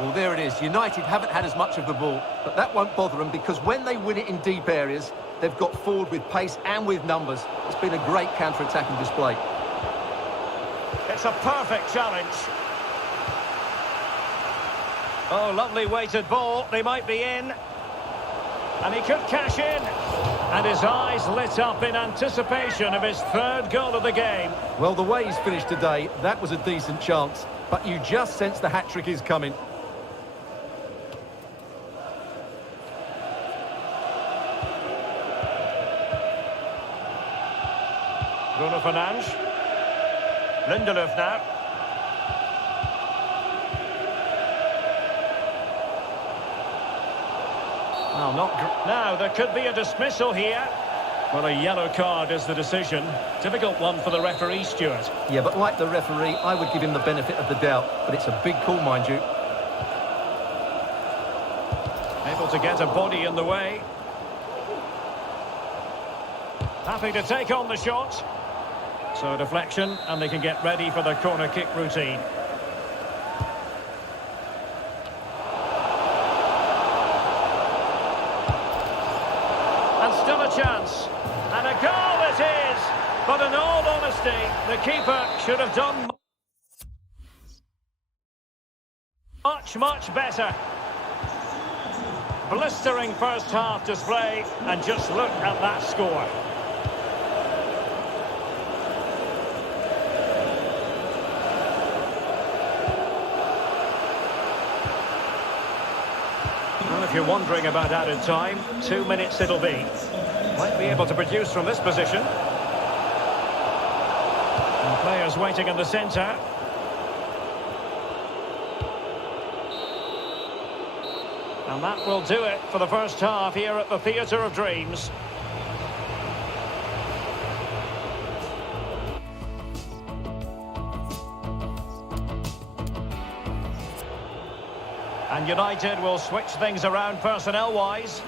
Well, there it is. United haven't had as much of the ball, but that won't bother them because when they win it in deep areas, they've got forward with pace and with numbers. It's been a great counter-attacking display. It's a perfect challenge. Oh, lovely weighted ball. They might be in. And he could cash in. And his eyes lit up in anticipation of his third goal of the game. Well, the way he's finished today, that was a decent chance. But you just sense the hat-trick is coming. Bruno Fernandes. Lindelöf now. Well, now, there could be a dismissal here. Well, a yellow card is the decision. Difficult one for the referee, Stuart. Yeah, but like the referee, I would give him the benefit of the doubt. But it's a big call, mind you. Able to get a body in the way. Happy to take on the shot. So a deflection, and they can get ready for the corner kick routine. And still a chance. And a goal it is. But in all honesty, the keeper should have done much better. Blistering first half display, and just look at that score. Well, if you're wondering about added time, 2 minutes it'll be. Might be able to produce from this position. And players waiting in the centre. And that will do it for the first half here at the Theatre of Dreams. And United will switch things around personnel-wise.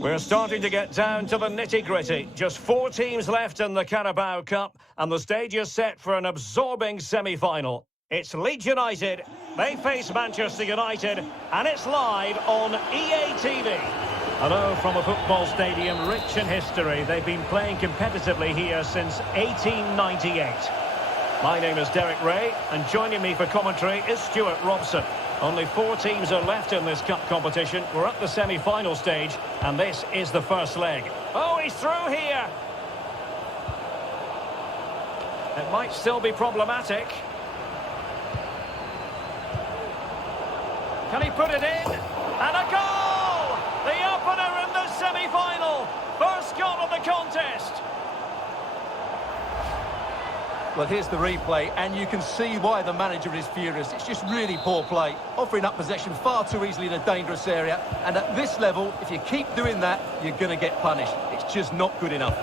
We're starting to get down to the nitty-gritty. Just 4 teams left in the Carabao Cup, and the stage is set for an absorbing semi-final. It's Leeds United, they face Manchester United, and it's live on EA TV. Hello from a football stadium rich in history. They've been playing competitively here since 1898. My name is Derek Ray, and joining me for commentary is Stuart Robson. Only 4 teams are left in this cup competition. We're at the semi-final stage, and this is the first leg. Oh, he's through here! It might still be problematic. Can he put it in? And a goal! The opener in the semi-final! First goal of the contest! Well, here's the replay, and you can see why the manager is furious. It's just really poor play, offering up possession far too easily in a dangerous area. And at this level, if you keep doing that, you're going to get punished. It's just not good enough.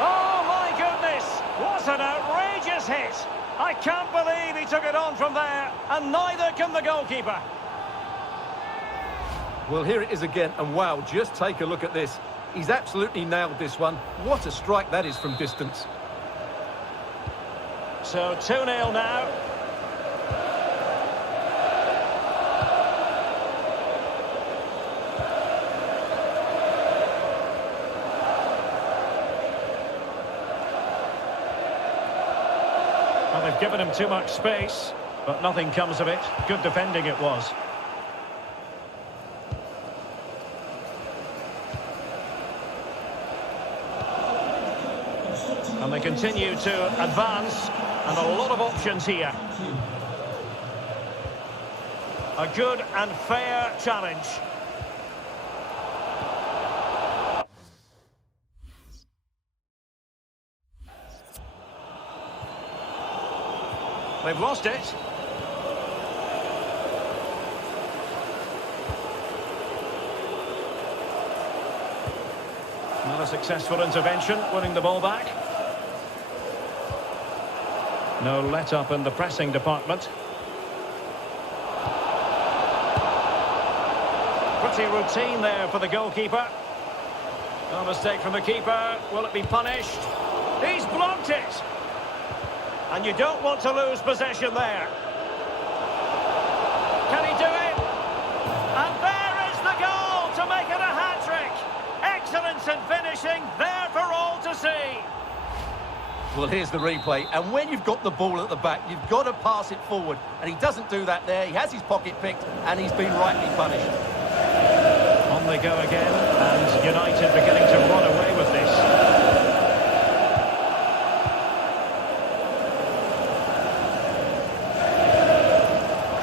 Oh, my goodness! What an outrageous hit! I can't believe he took it on from there, and neither can the goalkeeper. Well, here it is again, and wow, just take a look at this. He's absolutely nailed this one. What a strike that is from distance. So 2-0 now. Well, they've given him too much space, but nothing comes of it. Good defending it was. And they continue to advance. And a lot of options here. A good and fair challenge. They've lost it. Not a successful intervention, winning the ball back. No let-up in the pressing department. Pretty routine there for the goalkeeper. No mistake from the keeper. Will it be punished? He's blocked it! And you don't want to lose possession there. Can he do it? And there is the goal to make it a hat-trick! Excellence in finishing, there for all to see. Well, here's the replay, and when you've got the ball at the back, you've got to pass it forward, and he doesn't do that there. He has his pocket picked, and he's been rightly punished. On they go again, and United beginning to run away with this.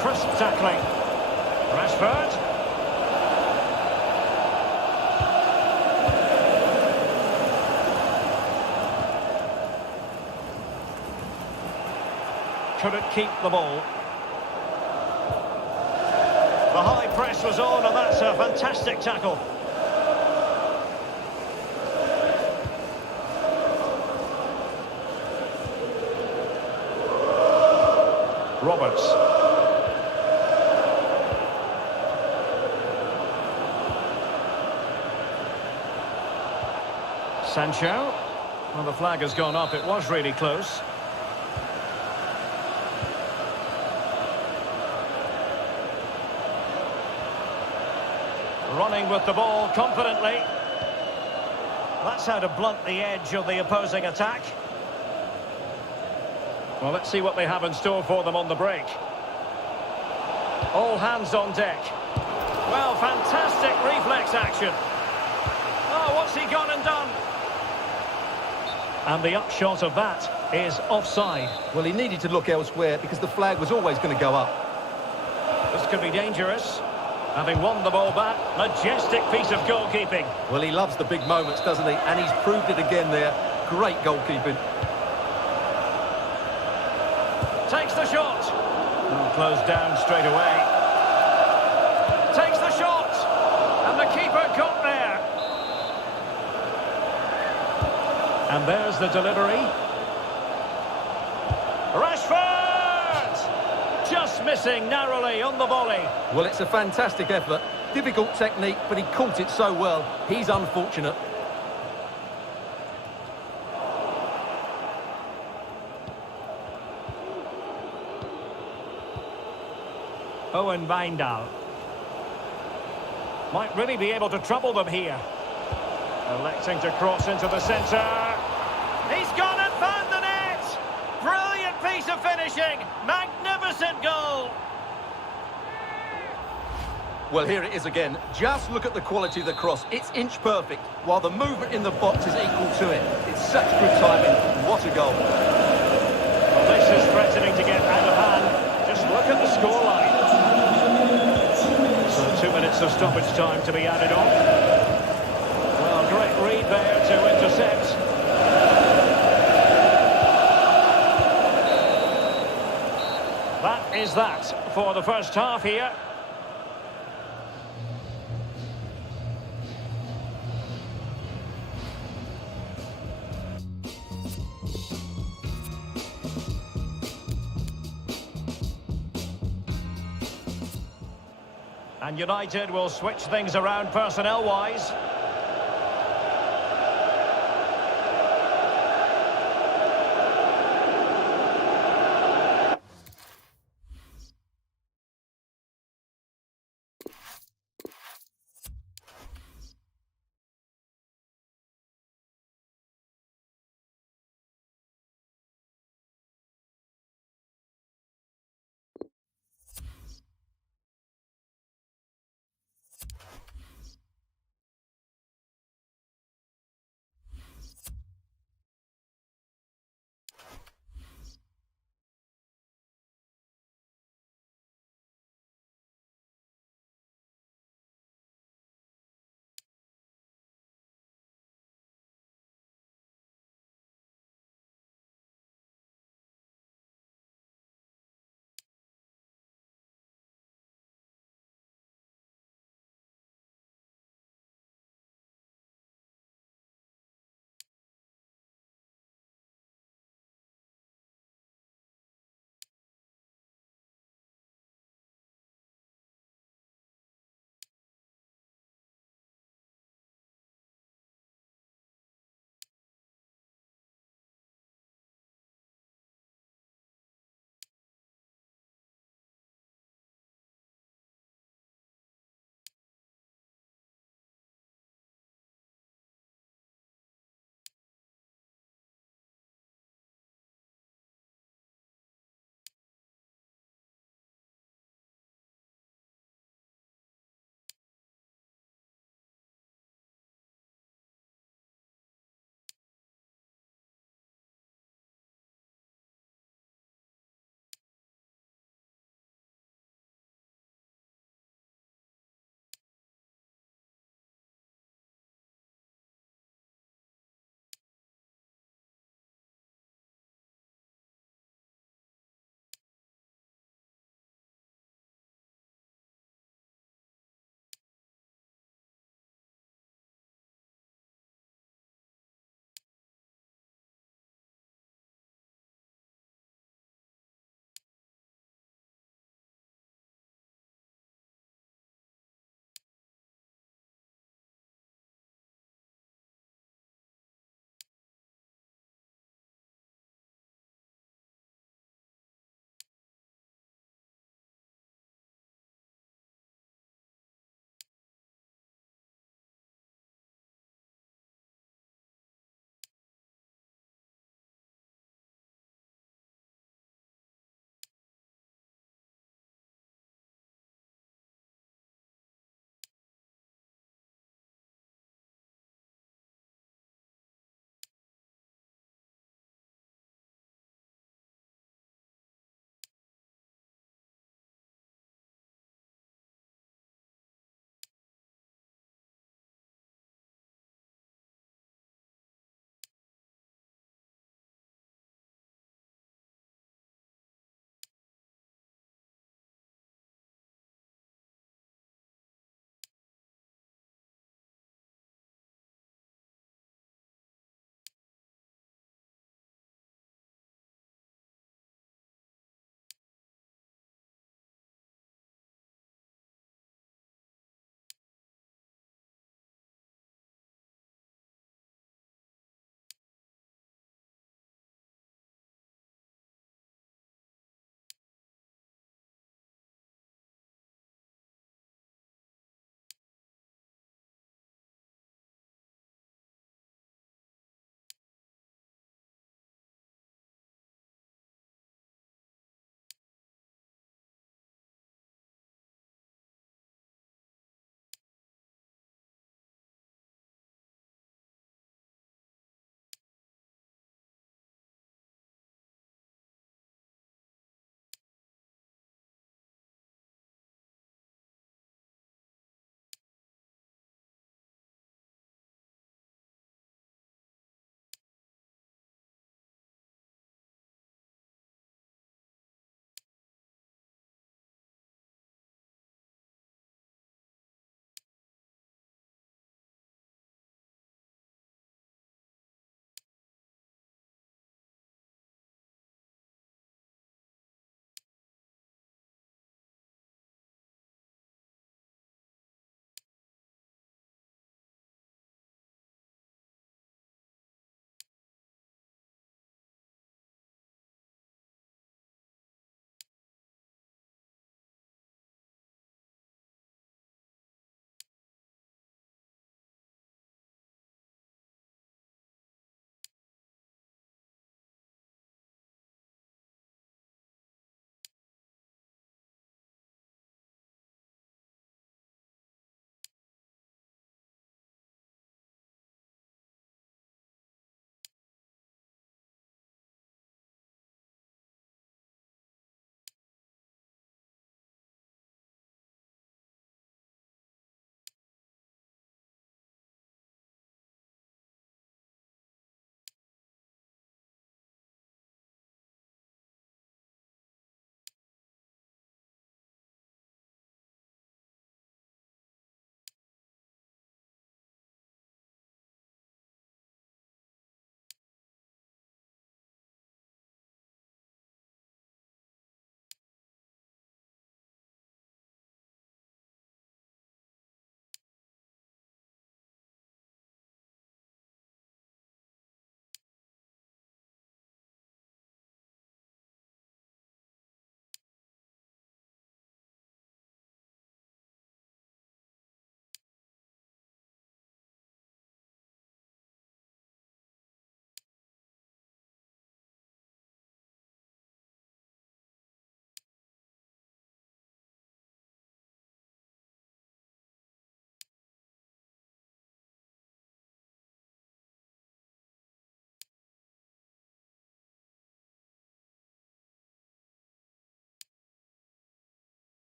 Crisp tackling. Rashford. Couldn't keep the ball. The high press was on, and that's a fantastic tackle. Roberts. Sancho. Well, the flag has gone up. It was really close. Running with the ball confidently. That's how to blunt the edge of the opposing attack. Well, let's see what they have in store for them on the break. All hands on deck. Well, fantastic reflex action. Oh, what's he gone and done? And the upshot of that is offside. Well, he needed to look elsewhere because the flag was always going to go up. This could be dangerous. Having won the ball back, majestic piece of goalkeeping. Well, he loves the big moments, doesn't he? And he's proved it again there. Great goalkeeping. Takes the shot. Oh, closed down straight away. Takes the shot. And the keeper got there. And there's the delivery. Rashford! Just missing narrowly on the volley. Well, it's a fantastic effort, Difficult technique, but he caught it so well. He's unfortunate. Owen Wijndal. Might really be able to trouble them here. Electing to cross into the centre. He's gone and found the net! Brilliant piece of finishing! Magnificent goal! Well, here it is again. Just look at the quality of the cross. It's inch perfect, while the movement in the box is equal to it. It's such good timing. What a goal. Well, this is threatening to get out of hand. Just look at the scoreline. So 2 minutes of stoppage time to be added on. Well, great read there to intercept. That is that for the first half here. And United will switch things around personnel-wise.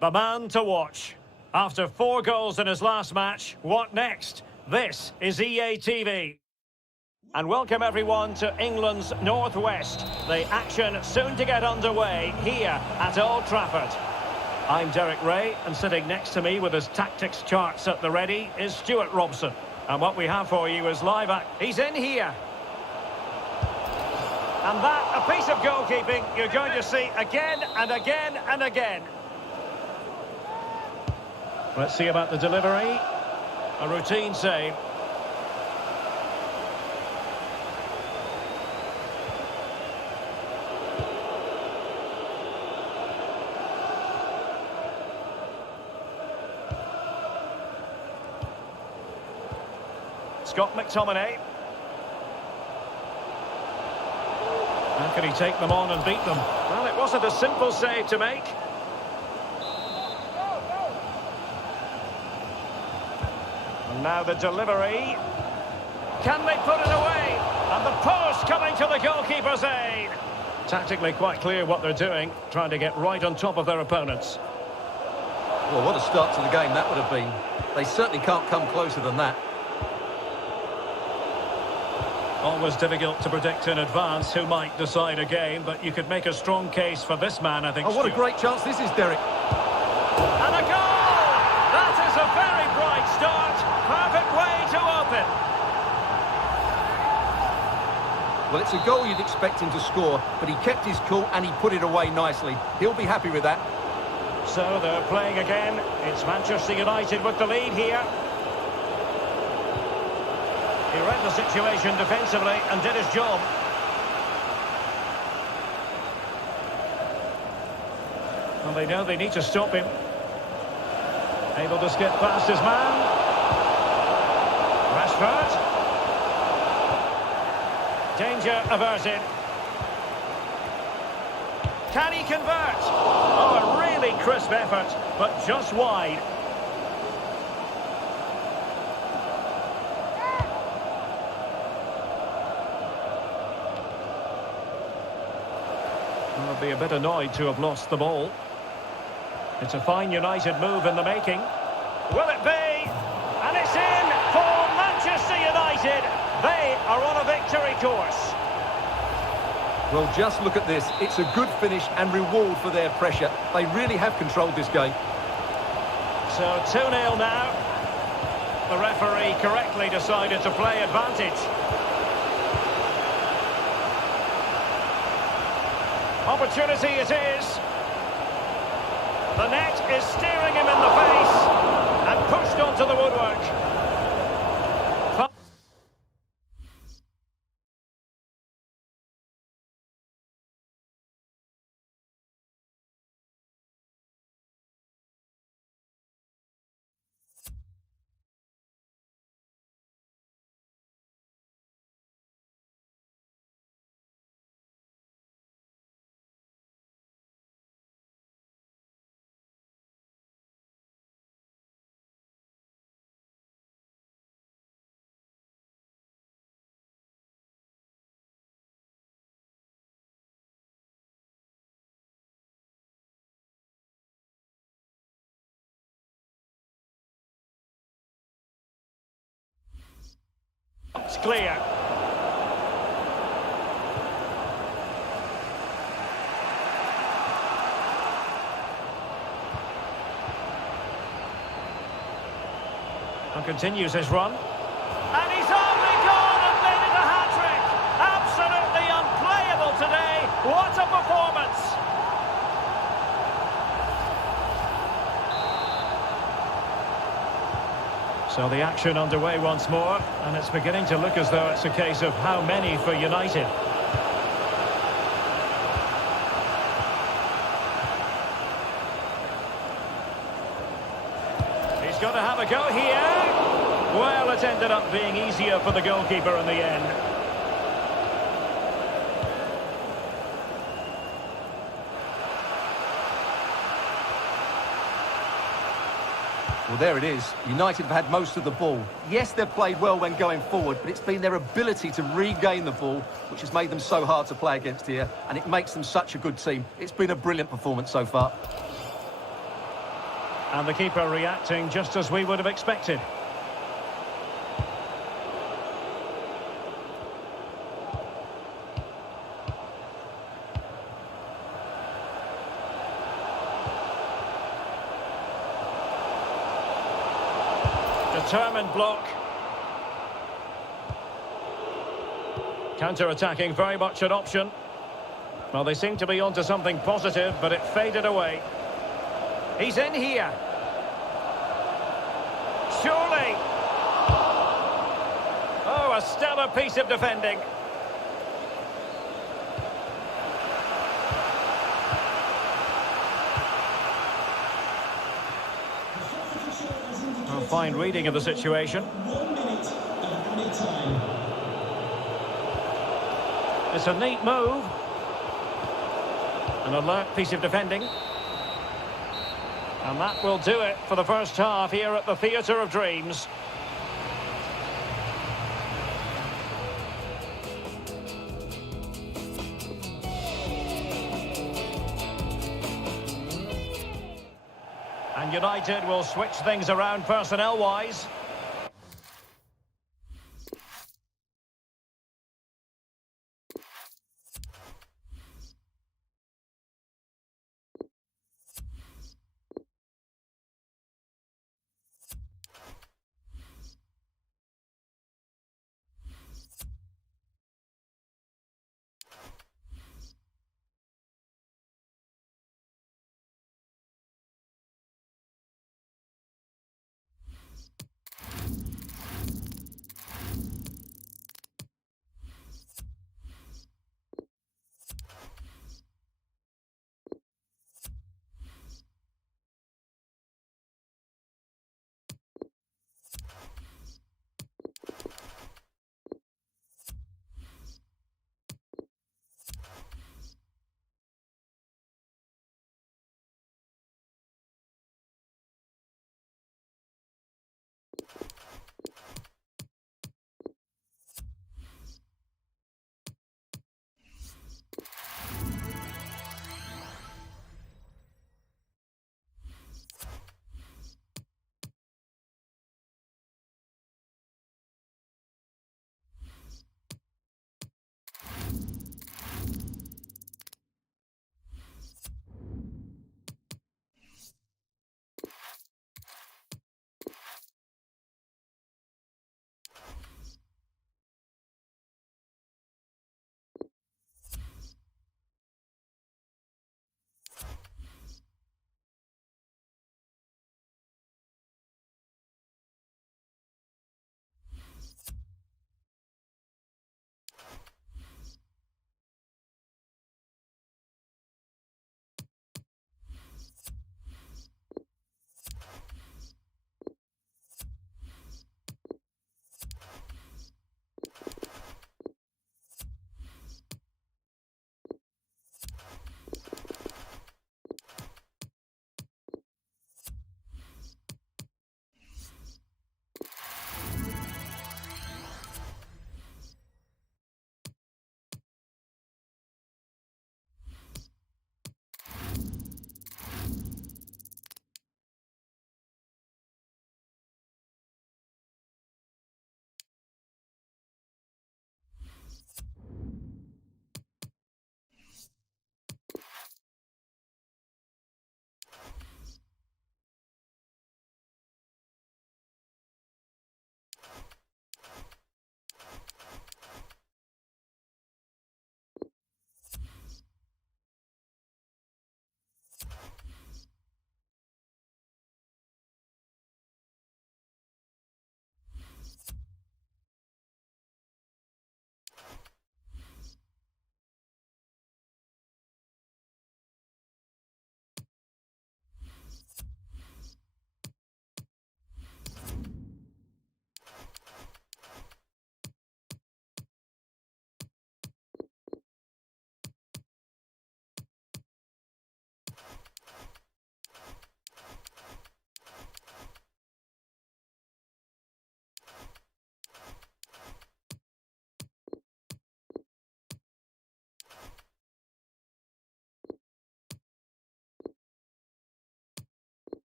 The man to watch. After 4 goals in his last match, what next? This is EA TV. And welcome everyone to England's Northwest. The action soon to get underway here at Old Trafford. I'm Derek Ray, and sitting next to me with his tactics charts at the ready is Stuart Robson. And what we have for you is live He's in here. And that, a piece of goalkeeping you're going to see again and again and again. Let's see about the delivery. A routine save. Scott McTominay. How can he take them on and beat them? Well, it wasn't a simple save to make. And now the delivery. Can they put it away? And the post coming to the goalkeeper's aid. Tactically quite clear what they're doing, trying to get right on top of their opponents. Well, what a start to the game that would have been. They certainly can't come closer than that. Always difficult to predict in advance who might decide a game, but you could make a strong case for this man, I think. Oh, what a Stuart. great chance this is, Derek. And a goal! That is a very bright start. Perfect way to open. Well, it's a goal you'd expect him to score, but he kept his cool and he put it away nicely. He'll be happy with that. So they're playing again. It's Manchester United with the lead here. He read the situation defensively and did his job. And they know they need to stop him. Able to skip past his man. Rashford. Danger averted. Can he convert? Oh, a really crisp effort, but just wide. They'll be a bit annoyed to have lost the ball. It's a fine United move in the making. Will it be? And it's in for Manchester United. They are on a victory course. Well, just look at this. It's a good finish and reward for their pressure. They really have controlled this game. So 2-0 now. The referee correctly decided to play advantage. Opportunity it is. The net is steering him in the face and pushed onto the woodwork. It's clear. And continues his run. And he's only gone and made it a hat-trick. Absolutely unplayable today. What a performance. So the action underway once more, and it's beginning to look as though it's a case of how many for United. He's got to have a go here. Well, it ended up being easier for the goalkeeper in the end. Well, there it is. United have had most of the ball. Yes, they've played well when going forward, but it's been their ability to regain the ball which has made them so hard to play against here, and it makes them such a good team. It's been a brilliant performance so far. And the keeper reacting just as we would have expected. Determined block. Counter-attacking, very much an option. Well, they seem to be onto something positive, but it faded away. He's in here. Surely. Oh, a stellar piece of defending. A fine reading of the situation. 1 minute of added time. It's a neat move. An alert piece of defending. And that will do it for the first half here at the Theatre of Dreams. And United will switch things around personnel-wise.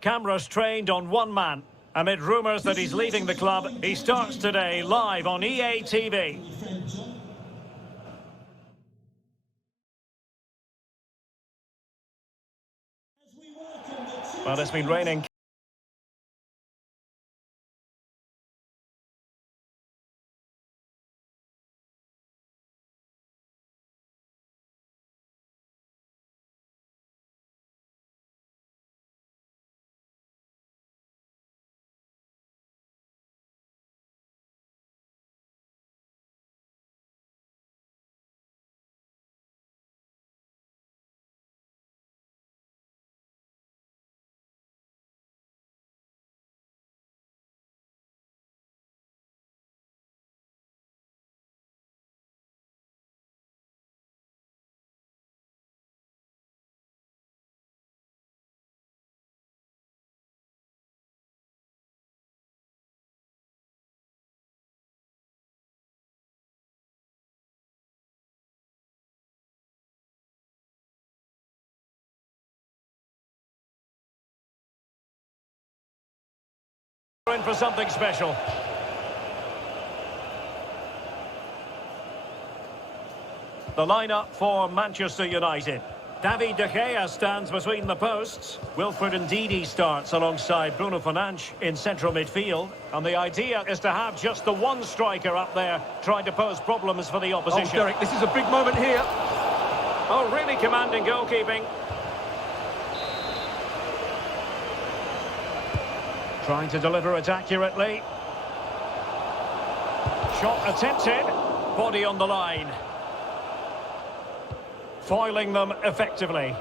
Cameras trained on one man. Amid rumours that he's leaving the club, he starts today live on EA TV. Well, it's been raining. In for something special. The lineup for Manchester United. David De Gea stands between the posts. Wilfred Ndidi starts alongside Bruno Fernandes in central midfield. And the idea is to have just the one striker up there trying to pose problems for the opposition. Oh, Derek, this is a big moment here. Oh, really commanding goalkeeping. Trying to deliver it accurately. Shot attempted. Body on the line. Foiling them effectively.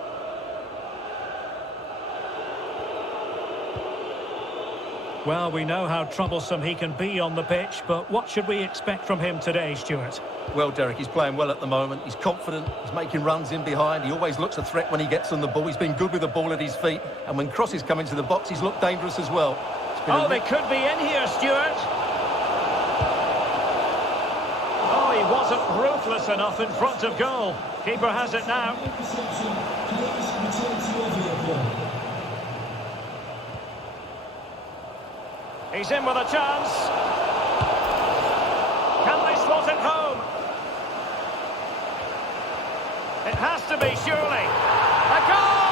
Well, we know how troublesome he can be on the pitch, but what should we expect from him today, Stuart? Well, Derek, he's playing well at the moment. He's confident. He's making runs in behind. He always looks a threat when he gets on the ball. He's been good with the ball at his feet. And when crosses come into the box, he's looked dangerous as well. Oh, they could be in here, Stuart. Oh, he wasn't ruthless enough in front of goal. Keeper has it now. He's in with a chance. Can they slot it home? It has to be, surely. A goal!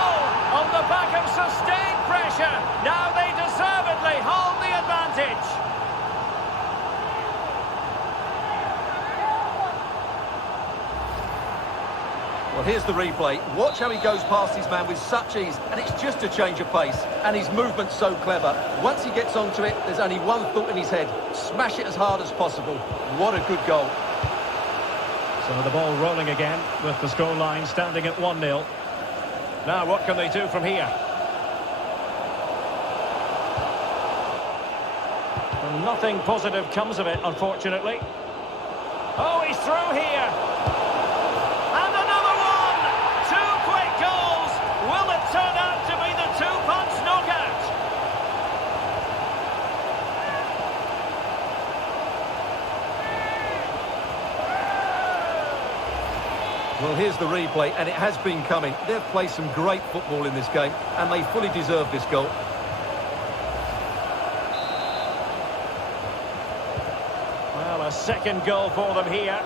On the back of sustained pressure. Now they deservedly hold the advantage. Well, here's the replay. Watch how he goes past his man with such ease, and it's just a change of pace. And his movement's so clever. Once he gets onto it, there's only one thought in his head. Smash it as hard as possible. What a good goal. So the ball rolling again, with the scoreline standing at 1-0. Now, what can they do from here? Well, nothing positive comes of it, unfortunately. Oh, he's through here. And another one! Two quick goals! Will it turn out to be the two-punch knockout? Well, here's the replay, and it has been coming. They've played some great football in this game, and they fully deserve this goal. Well, a second goal for them here.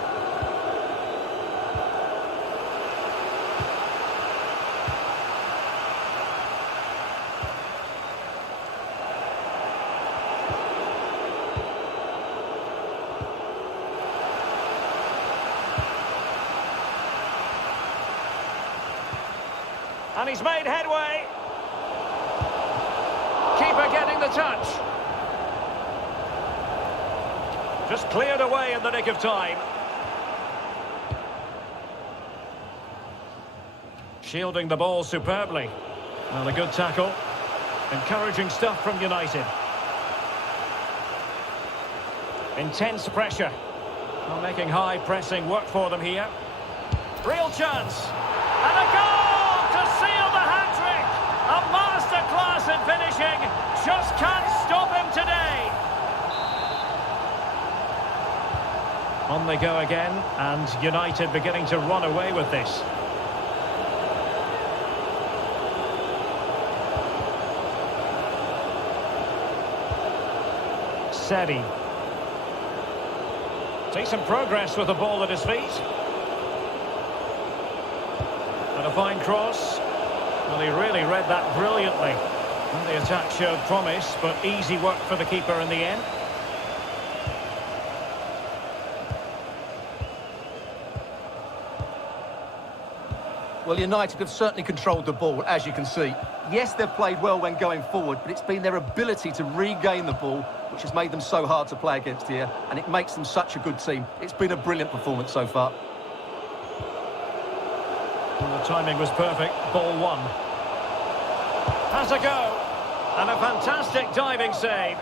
And he's made headway. Keeper getting the touch. Just cleared away in the nick of time. Shielding the ball superbly. Well, a good tackle. Encouraging stuff from United. Intense pressure. Well, making high pressing work for them here. Real chance. And a goal! To seal the hat-trick! A masterclass in finishing! Just can't stop him today! On they go again, and United beginning to run away with this. Seri. Decent progress with the ball at his feet. And a fine cross. Well, he really read that brilliantly. And the attack showed promise, but easy work for the keeper in the end. Well, United have certainly controlled the ball, as you can see. Yes, they've played well when going forward, but it's been their ability to regain the ball which has made them so hard to play against here, and it makes them such a good team. It's been a brilliant performance so far. Well, the timing was perfect. Ball one. Has a go. And a fantastic diving save.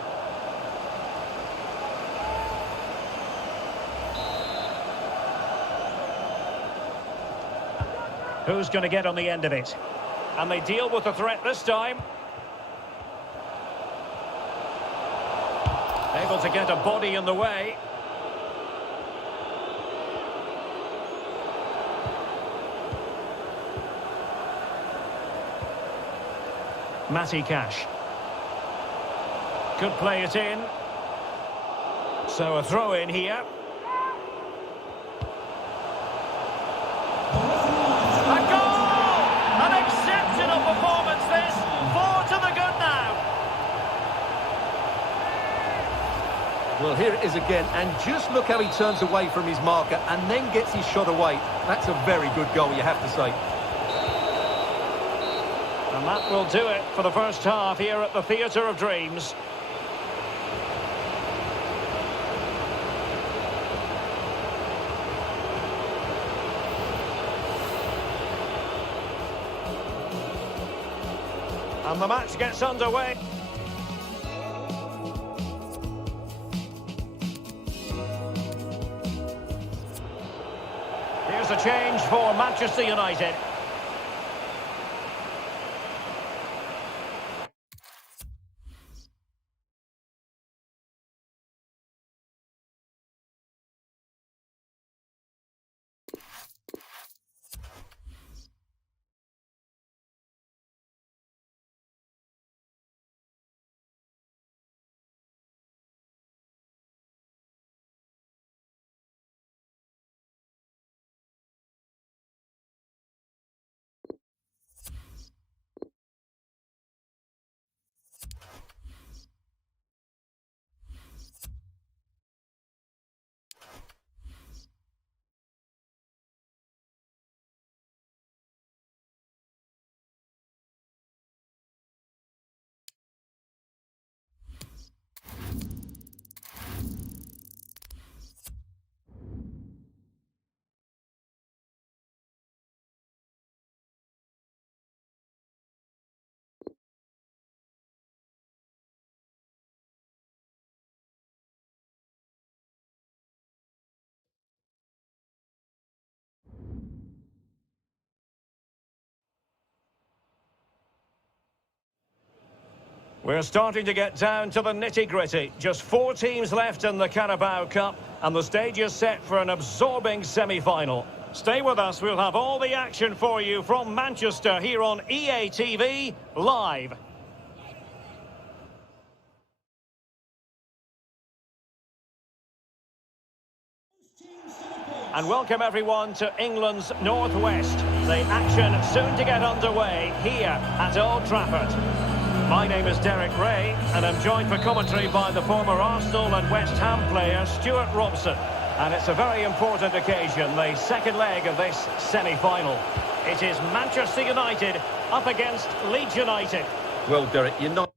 Who's going to get on the end of it? And they deal with the threat this time. Able to get a body in the way. Matty Cash. Could play it in. So a throw in here. A goal! An exceptional performance this. 4 to the good now. Well, here it is again, and just look how he turns away from his marker and then gets his shot away. That's a very good goal, you have to say. And that will do it for the first half here at the Theatre of Dreams. And the match gets underway. Here's a change for Manchester United. We're starting to get down to the nitty-gritty. Just 4 teams left in the Carabao Cup, and the stage is set for an absorbing semi-final. Stay with us, we'll have all the action for you from Manchester here on EA TV, live. And welcome everyone to England's Northwest. The action soon to get underway here at Old Trafford. My name is Derek Ray, and I'm joined for commentary by the former Arsenal and West Ham player Stuart Robson. And it's a very important occasion, the second leg of this semi-final. It is Manchester United up against Leeds United. Well, Derek, you're not...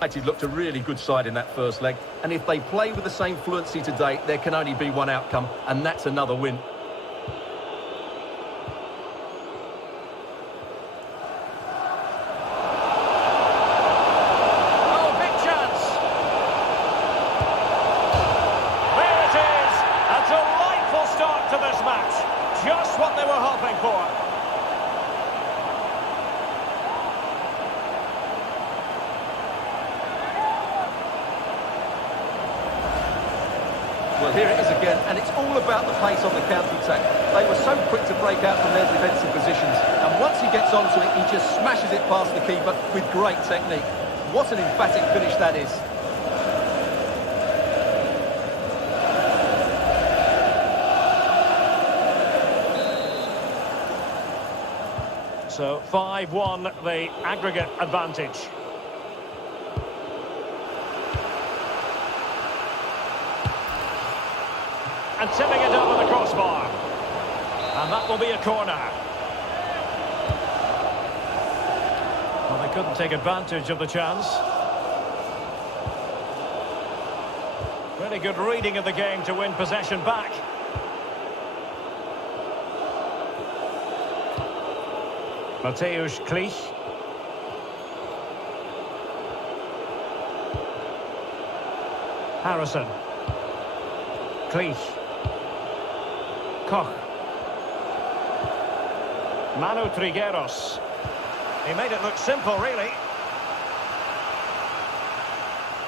United looked a really good side in that first leg, and if they play with the same fluency today, there can only be one outcome, and that's another win. Oh, big chance! There it is! A delightful start to this match. Just what they were hoping for. Well, here it is again, and it's all about the pace on the counter-attack. They were so quick to break out from their defensive positions, and once he gets onto it, he just smashes it past the keeper with great technique. What an emphatic finish that is. So 5-1, the aggregate advantage. And tipping it over the crossbar. And that will be a corner. Well, they couldn't take advantage of the chance. Really good reading of the game to win possession back. Mateusz Klich. Harrison. Klich. Koch. Manu Trigueros. He made it look simple, really.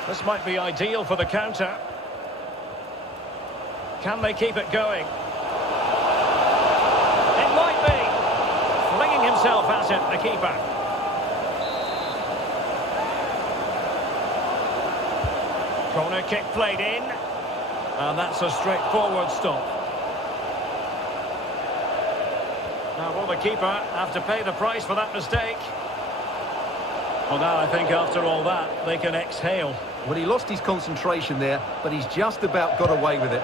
This might be ideal for the counter. Can they keep it going? It might be. Flinging himself at it, the keeper. Corner kick played in. And that's a straightforward stop. Now, will the keeper have to pay the price for that mistake? Well, now I think after all that, they can exhale. Well, he lost his concentration there, but he's just about got away with it.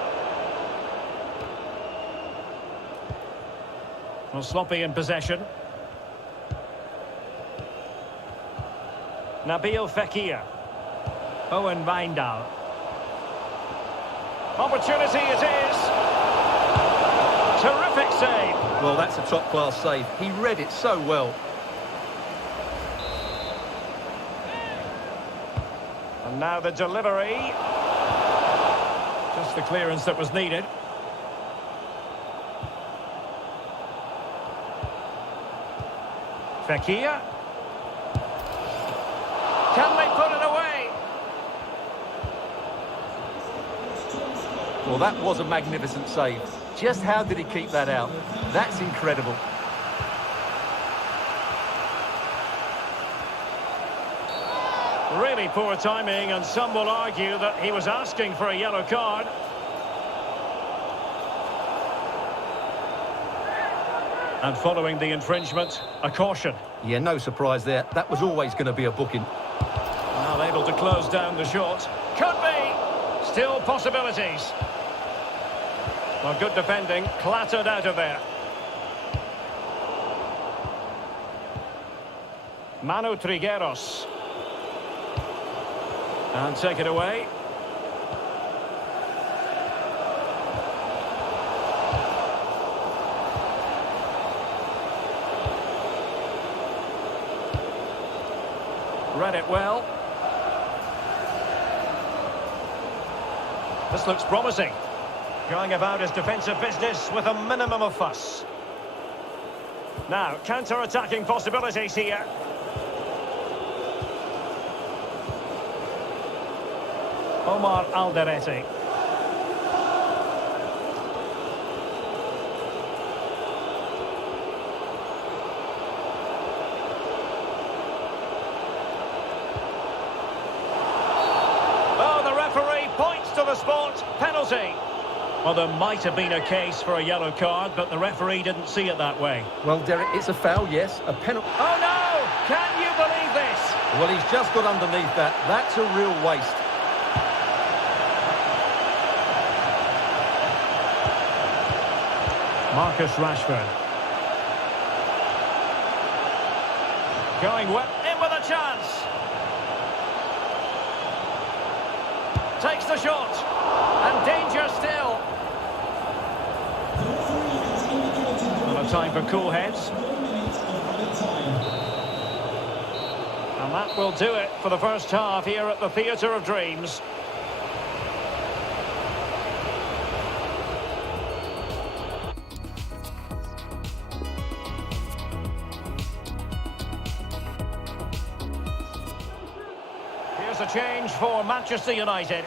Well, sloppy in possession. Nabil Fekir. Owen Wijndal. Opportunity it is. Terrific save. Well, that's a top-class save. He read it so well. And now the delivery. Just the clearance that was needed. Fekir. Can they put it away? Well, that was a magnificent save. Just how did he keep that out? That's incredible. Really poor timing, and some will argue that he was asking for a yellow card. And following the infringement, a caution. Yeah, no surprise there. That was always going to be a booking. Well, able to close down the shot. Could be! Still possibilities. Well, good defending, clattered out of there. Manu Trigueros. And take it away. Read it well. This looks promising. Going about his defensive business with a minimum of fuss. Now, counter-attacking possibilities here. Omar Alderete. Oh, the referee points to the spot. Penalty. Well, there might have been a case for a yellow card, but the referee didn't see it that way. Well, Derek, it's a foul, yes. A penalty. Oh, no! Can you believe this? Well, he's just got underneath that. That's a real waste. Marcus Rashford. Going well, in with a chance. Takes the shot. And danger still. The referee has indicated Not a time for cool heads. 1 minute of added time. And that will do it for the first half here at the Theatre of Dreams. Here's a change for Manchester United.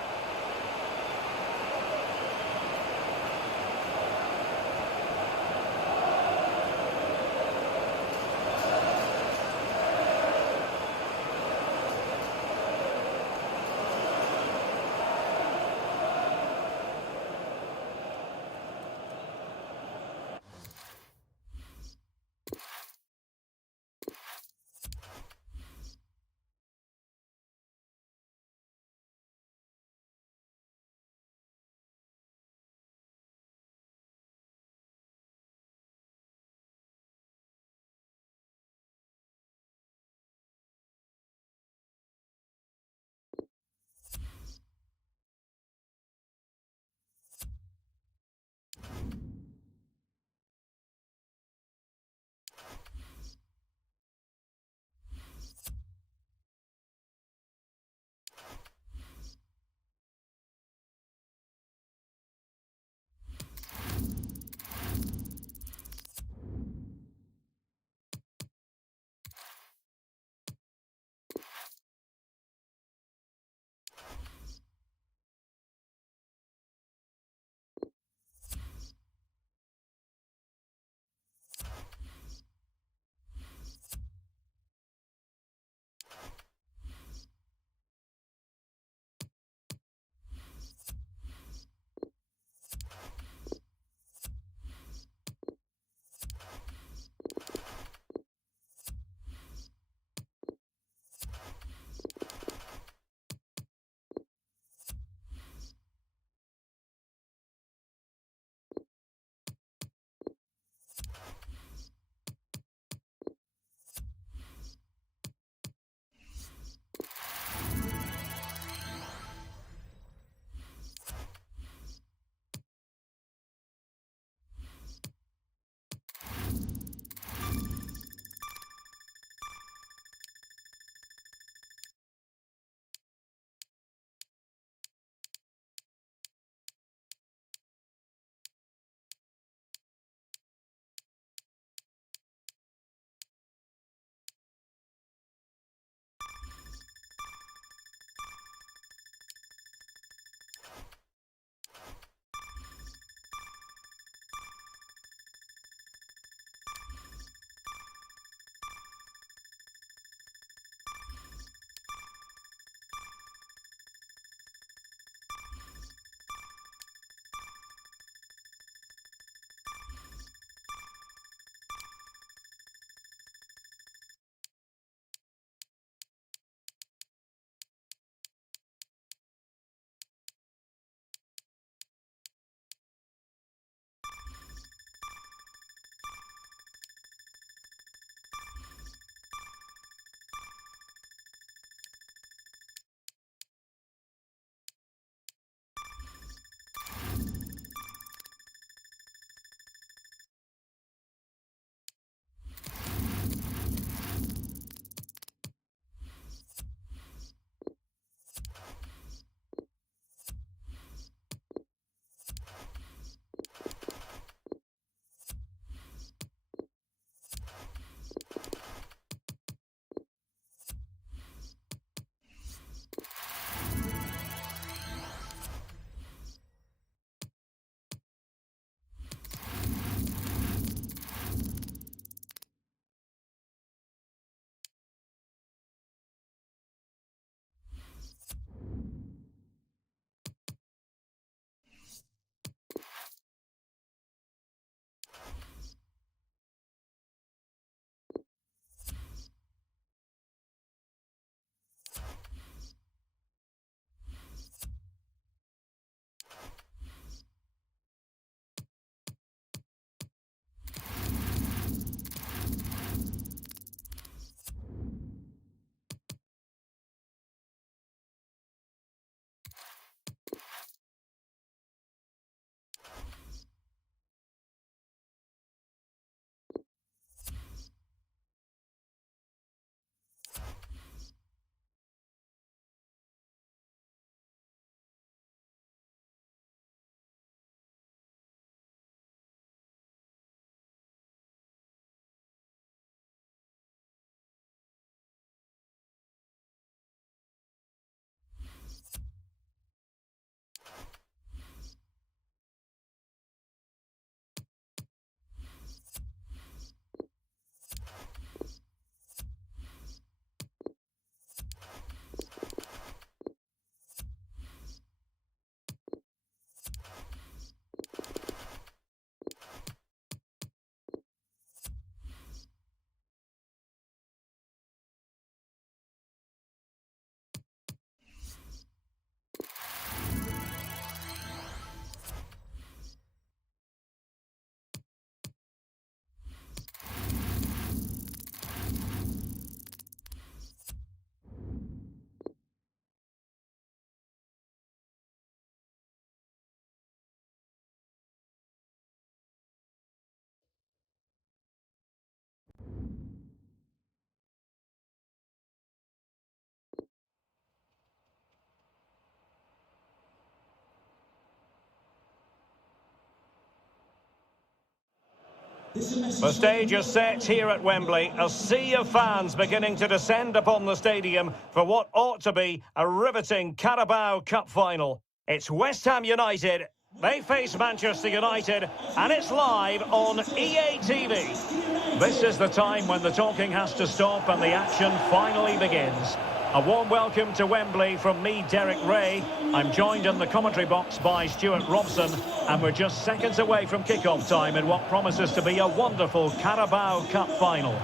It's a message. The stage is set here at Wembley. A sea of fans beginning to descend upon the stadium for what ought to be a riveting Carabao Cup final. It's West Ham United. They face Manchester United, and it's live on EA TV. This is the time when the talking has to stop and the action finally begins. A warm welcome to Wembley from me, Derek Ray. I'm joined in the commentary box by Stuart Robson, and we're just seconds away from kick-off time in what promises to be a wonderful Carabao Cup final.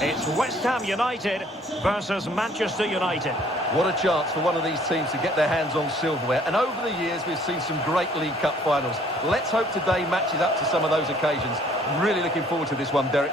It's West Ham United versus Manchester United. What a chance for one of these teams to get their hands on silverware. And over the years, we've seen some great League Cup finals. Let's hope today matches up to some of those occasions. Really looking forward to this one, Derek.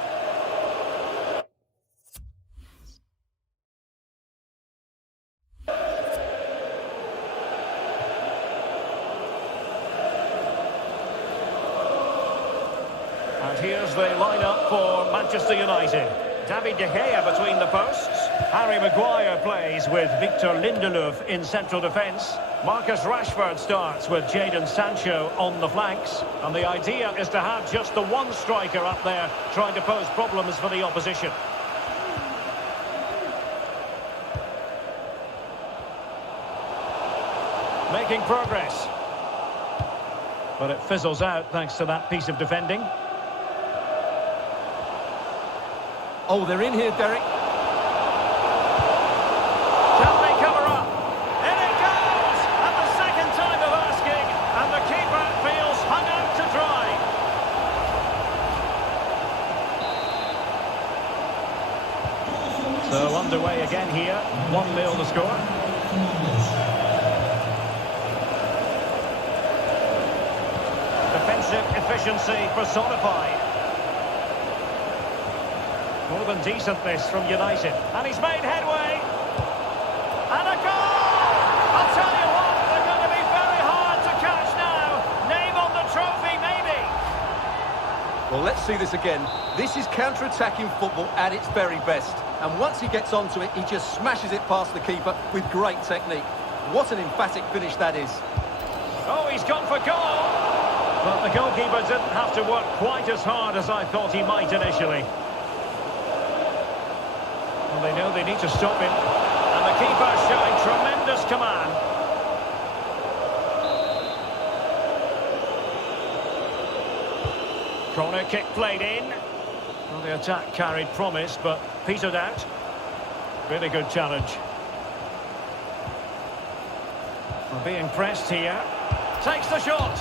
And here's the lineup for Manchester United. David De Gea between the posts. Harry Maguire plays with Victor Lindelof in central defence. Marcus Rashford starts with Jadon Sancho on the flanks. And the idea is to have just the one striker up there trying to pose problems for the opposition. Making progress. But it fizzles out thanks to that piece of defending. Oh, they're in here, Derek. Can they cover up? In it goes! At the second time of asking, and the keeper feels hung out to dry. So underway again here, 1-0 the score. Defensive efficiency personified. More than decent this from United. And he's made headway. And a goal! I'll tell you what, they're going to be very hard to catch now. Name on the trophy, maybe. Well, let's see this again. This is counter-attacking football at its very best. And once he gets onto it, he just smashes it past the keeper with great technique. What an emphatic finish that is. Oh, he's gone for goal. But the goalkeeper didn't have to work quite as hard as I thought he might initially. Well, they know they need to stop him. And the keeper showing tremendous command. Corner kick played in. Well, the attack carried promise, but petered out. Really good challenge. We're being pressed here. Takes the shot.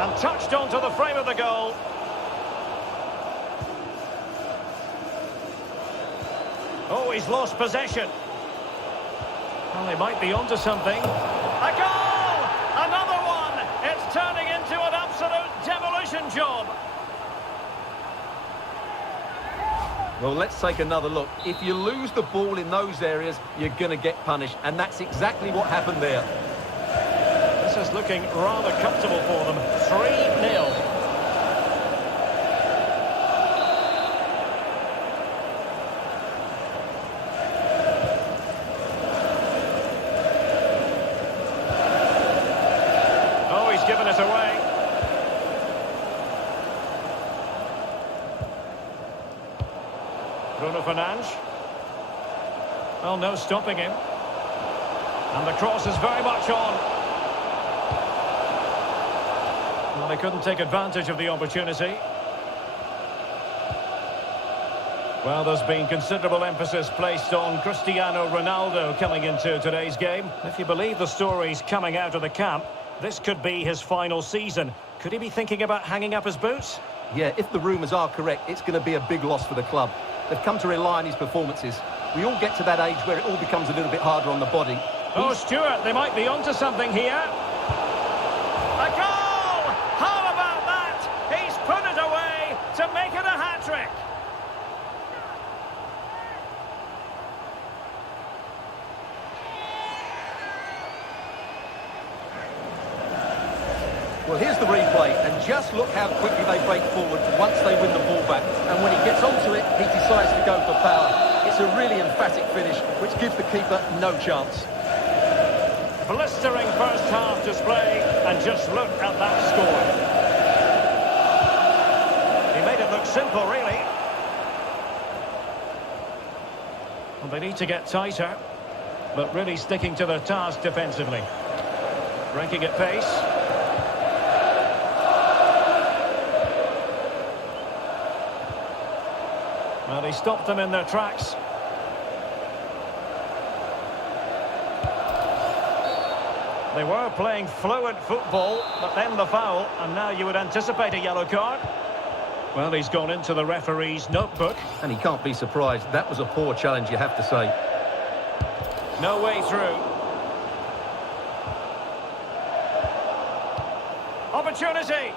And touched onto the frame of the goal. Oh, he's lost possession. Well, they might be onto something. A goal! Another one! It's turning into an absolute demolition job. Well, let's take another look. If you lose the ball in those areas, you're going to get punished. And that's exactly what happened there. This is looking rather comfortable for them. 3-0. Given it away. Bruno Fernandes. Well, no stopping him. And the cross is very much on. Well, they couldn't take advantage of the opportunity. Well, there's been considerable emphasis placed on Cristiano Ronaldo coming into today's game. If you believe the stories coming out of the camp, this could be his final season. Could he be thinking about hanging up his boots? Yeah, if the rumours are correct, it's going to be a big loss for the club. They've come to rely on his performances. We all get to that age where it all becomes a little bit harder on the body. Oh, Stuart, they might be onto something here. A goal! How about that? He's put it away to make it a hat-trick. Well, here's the replay, and just look how quickly they break forward once they win the ball back. And when he gets onto it, he decides to go for power. It's a really emphatic finish, which gives the keeper no chance. Blistering first half display, and just look at that score. He made it look Simple, really. Well, they need to get tighter, but really sticking to their task defensively. Breaking at pace. Well, he stopped them in their tracks. They were playing fluent football, but then the foul, and now you would anticipate a yellow card. Well, he's gone into the referee's notebook. And he can't be surprised. That was a poor challenge, you have to say. No way through. Opportunity.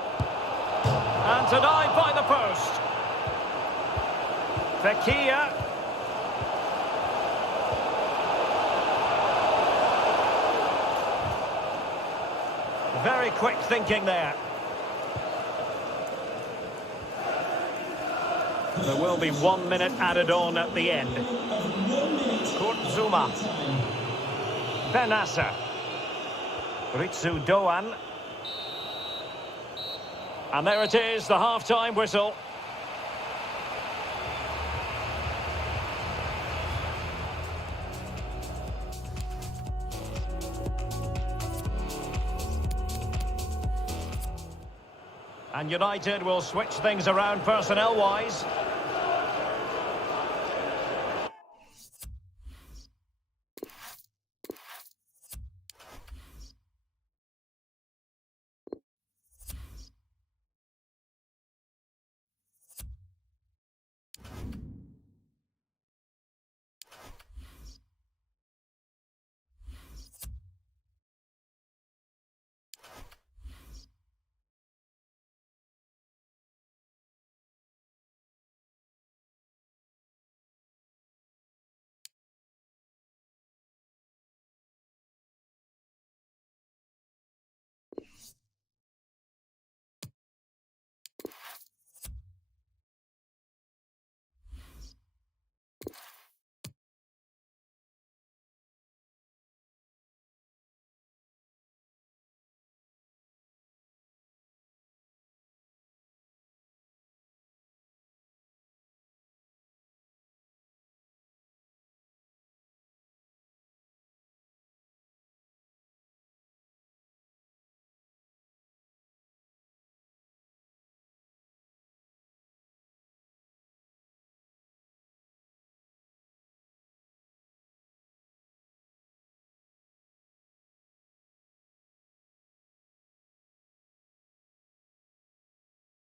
And denied by the post. Fekir. Very quick thinking there. There will be 1 minute added on at the end. Kurtzuma. Benassa. Ritsu Doan. And there it is, the half-time whistle. And United will switch things around personnel-wise.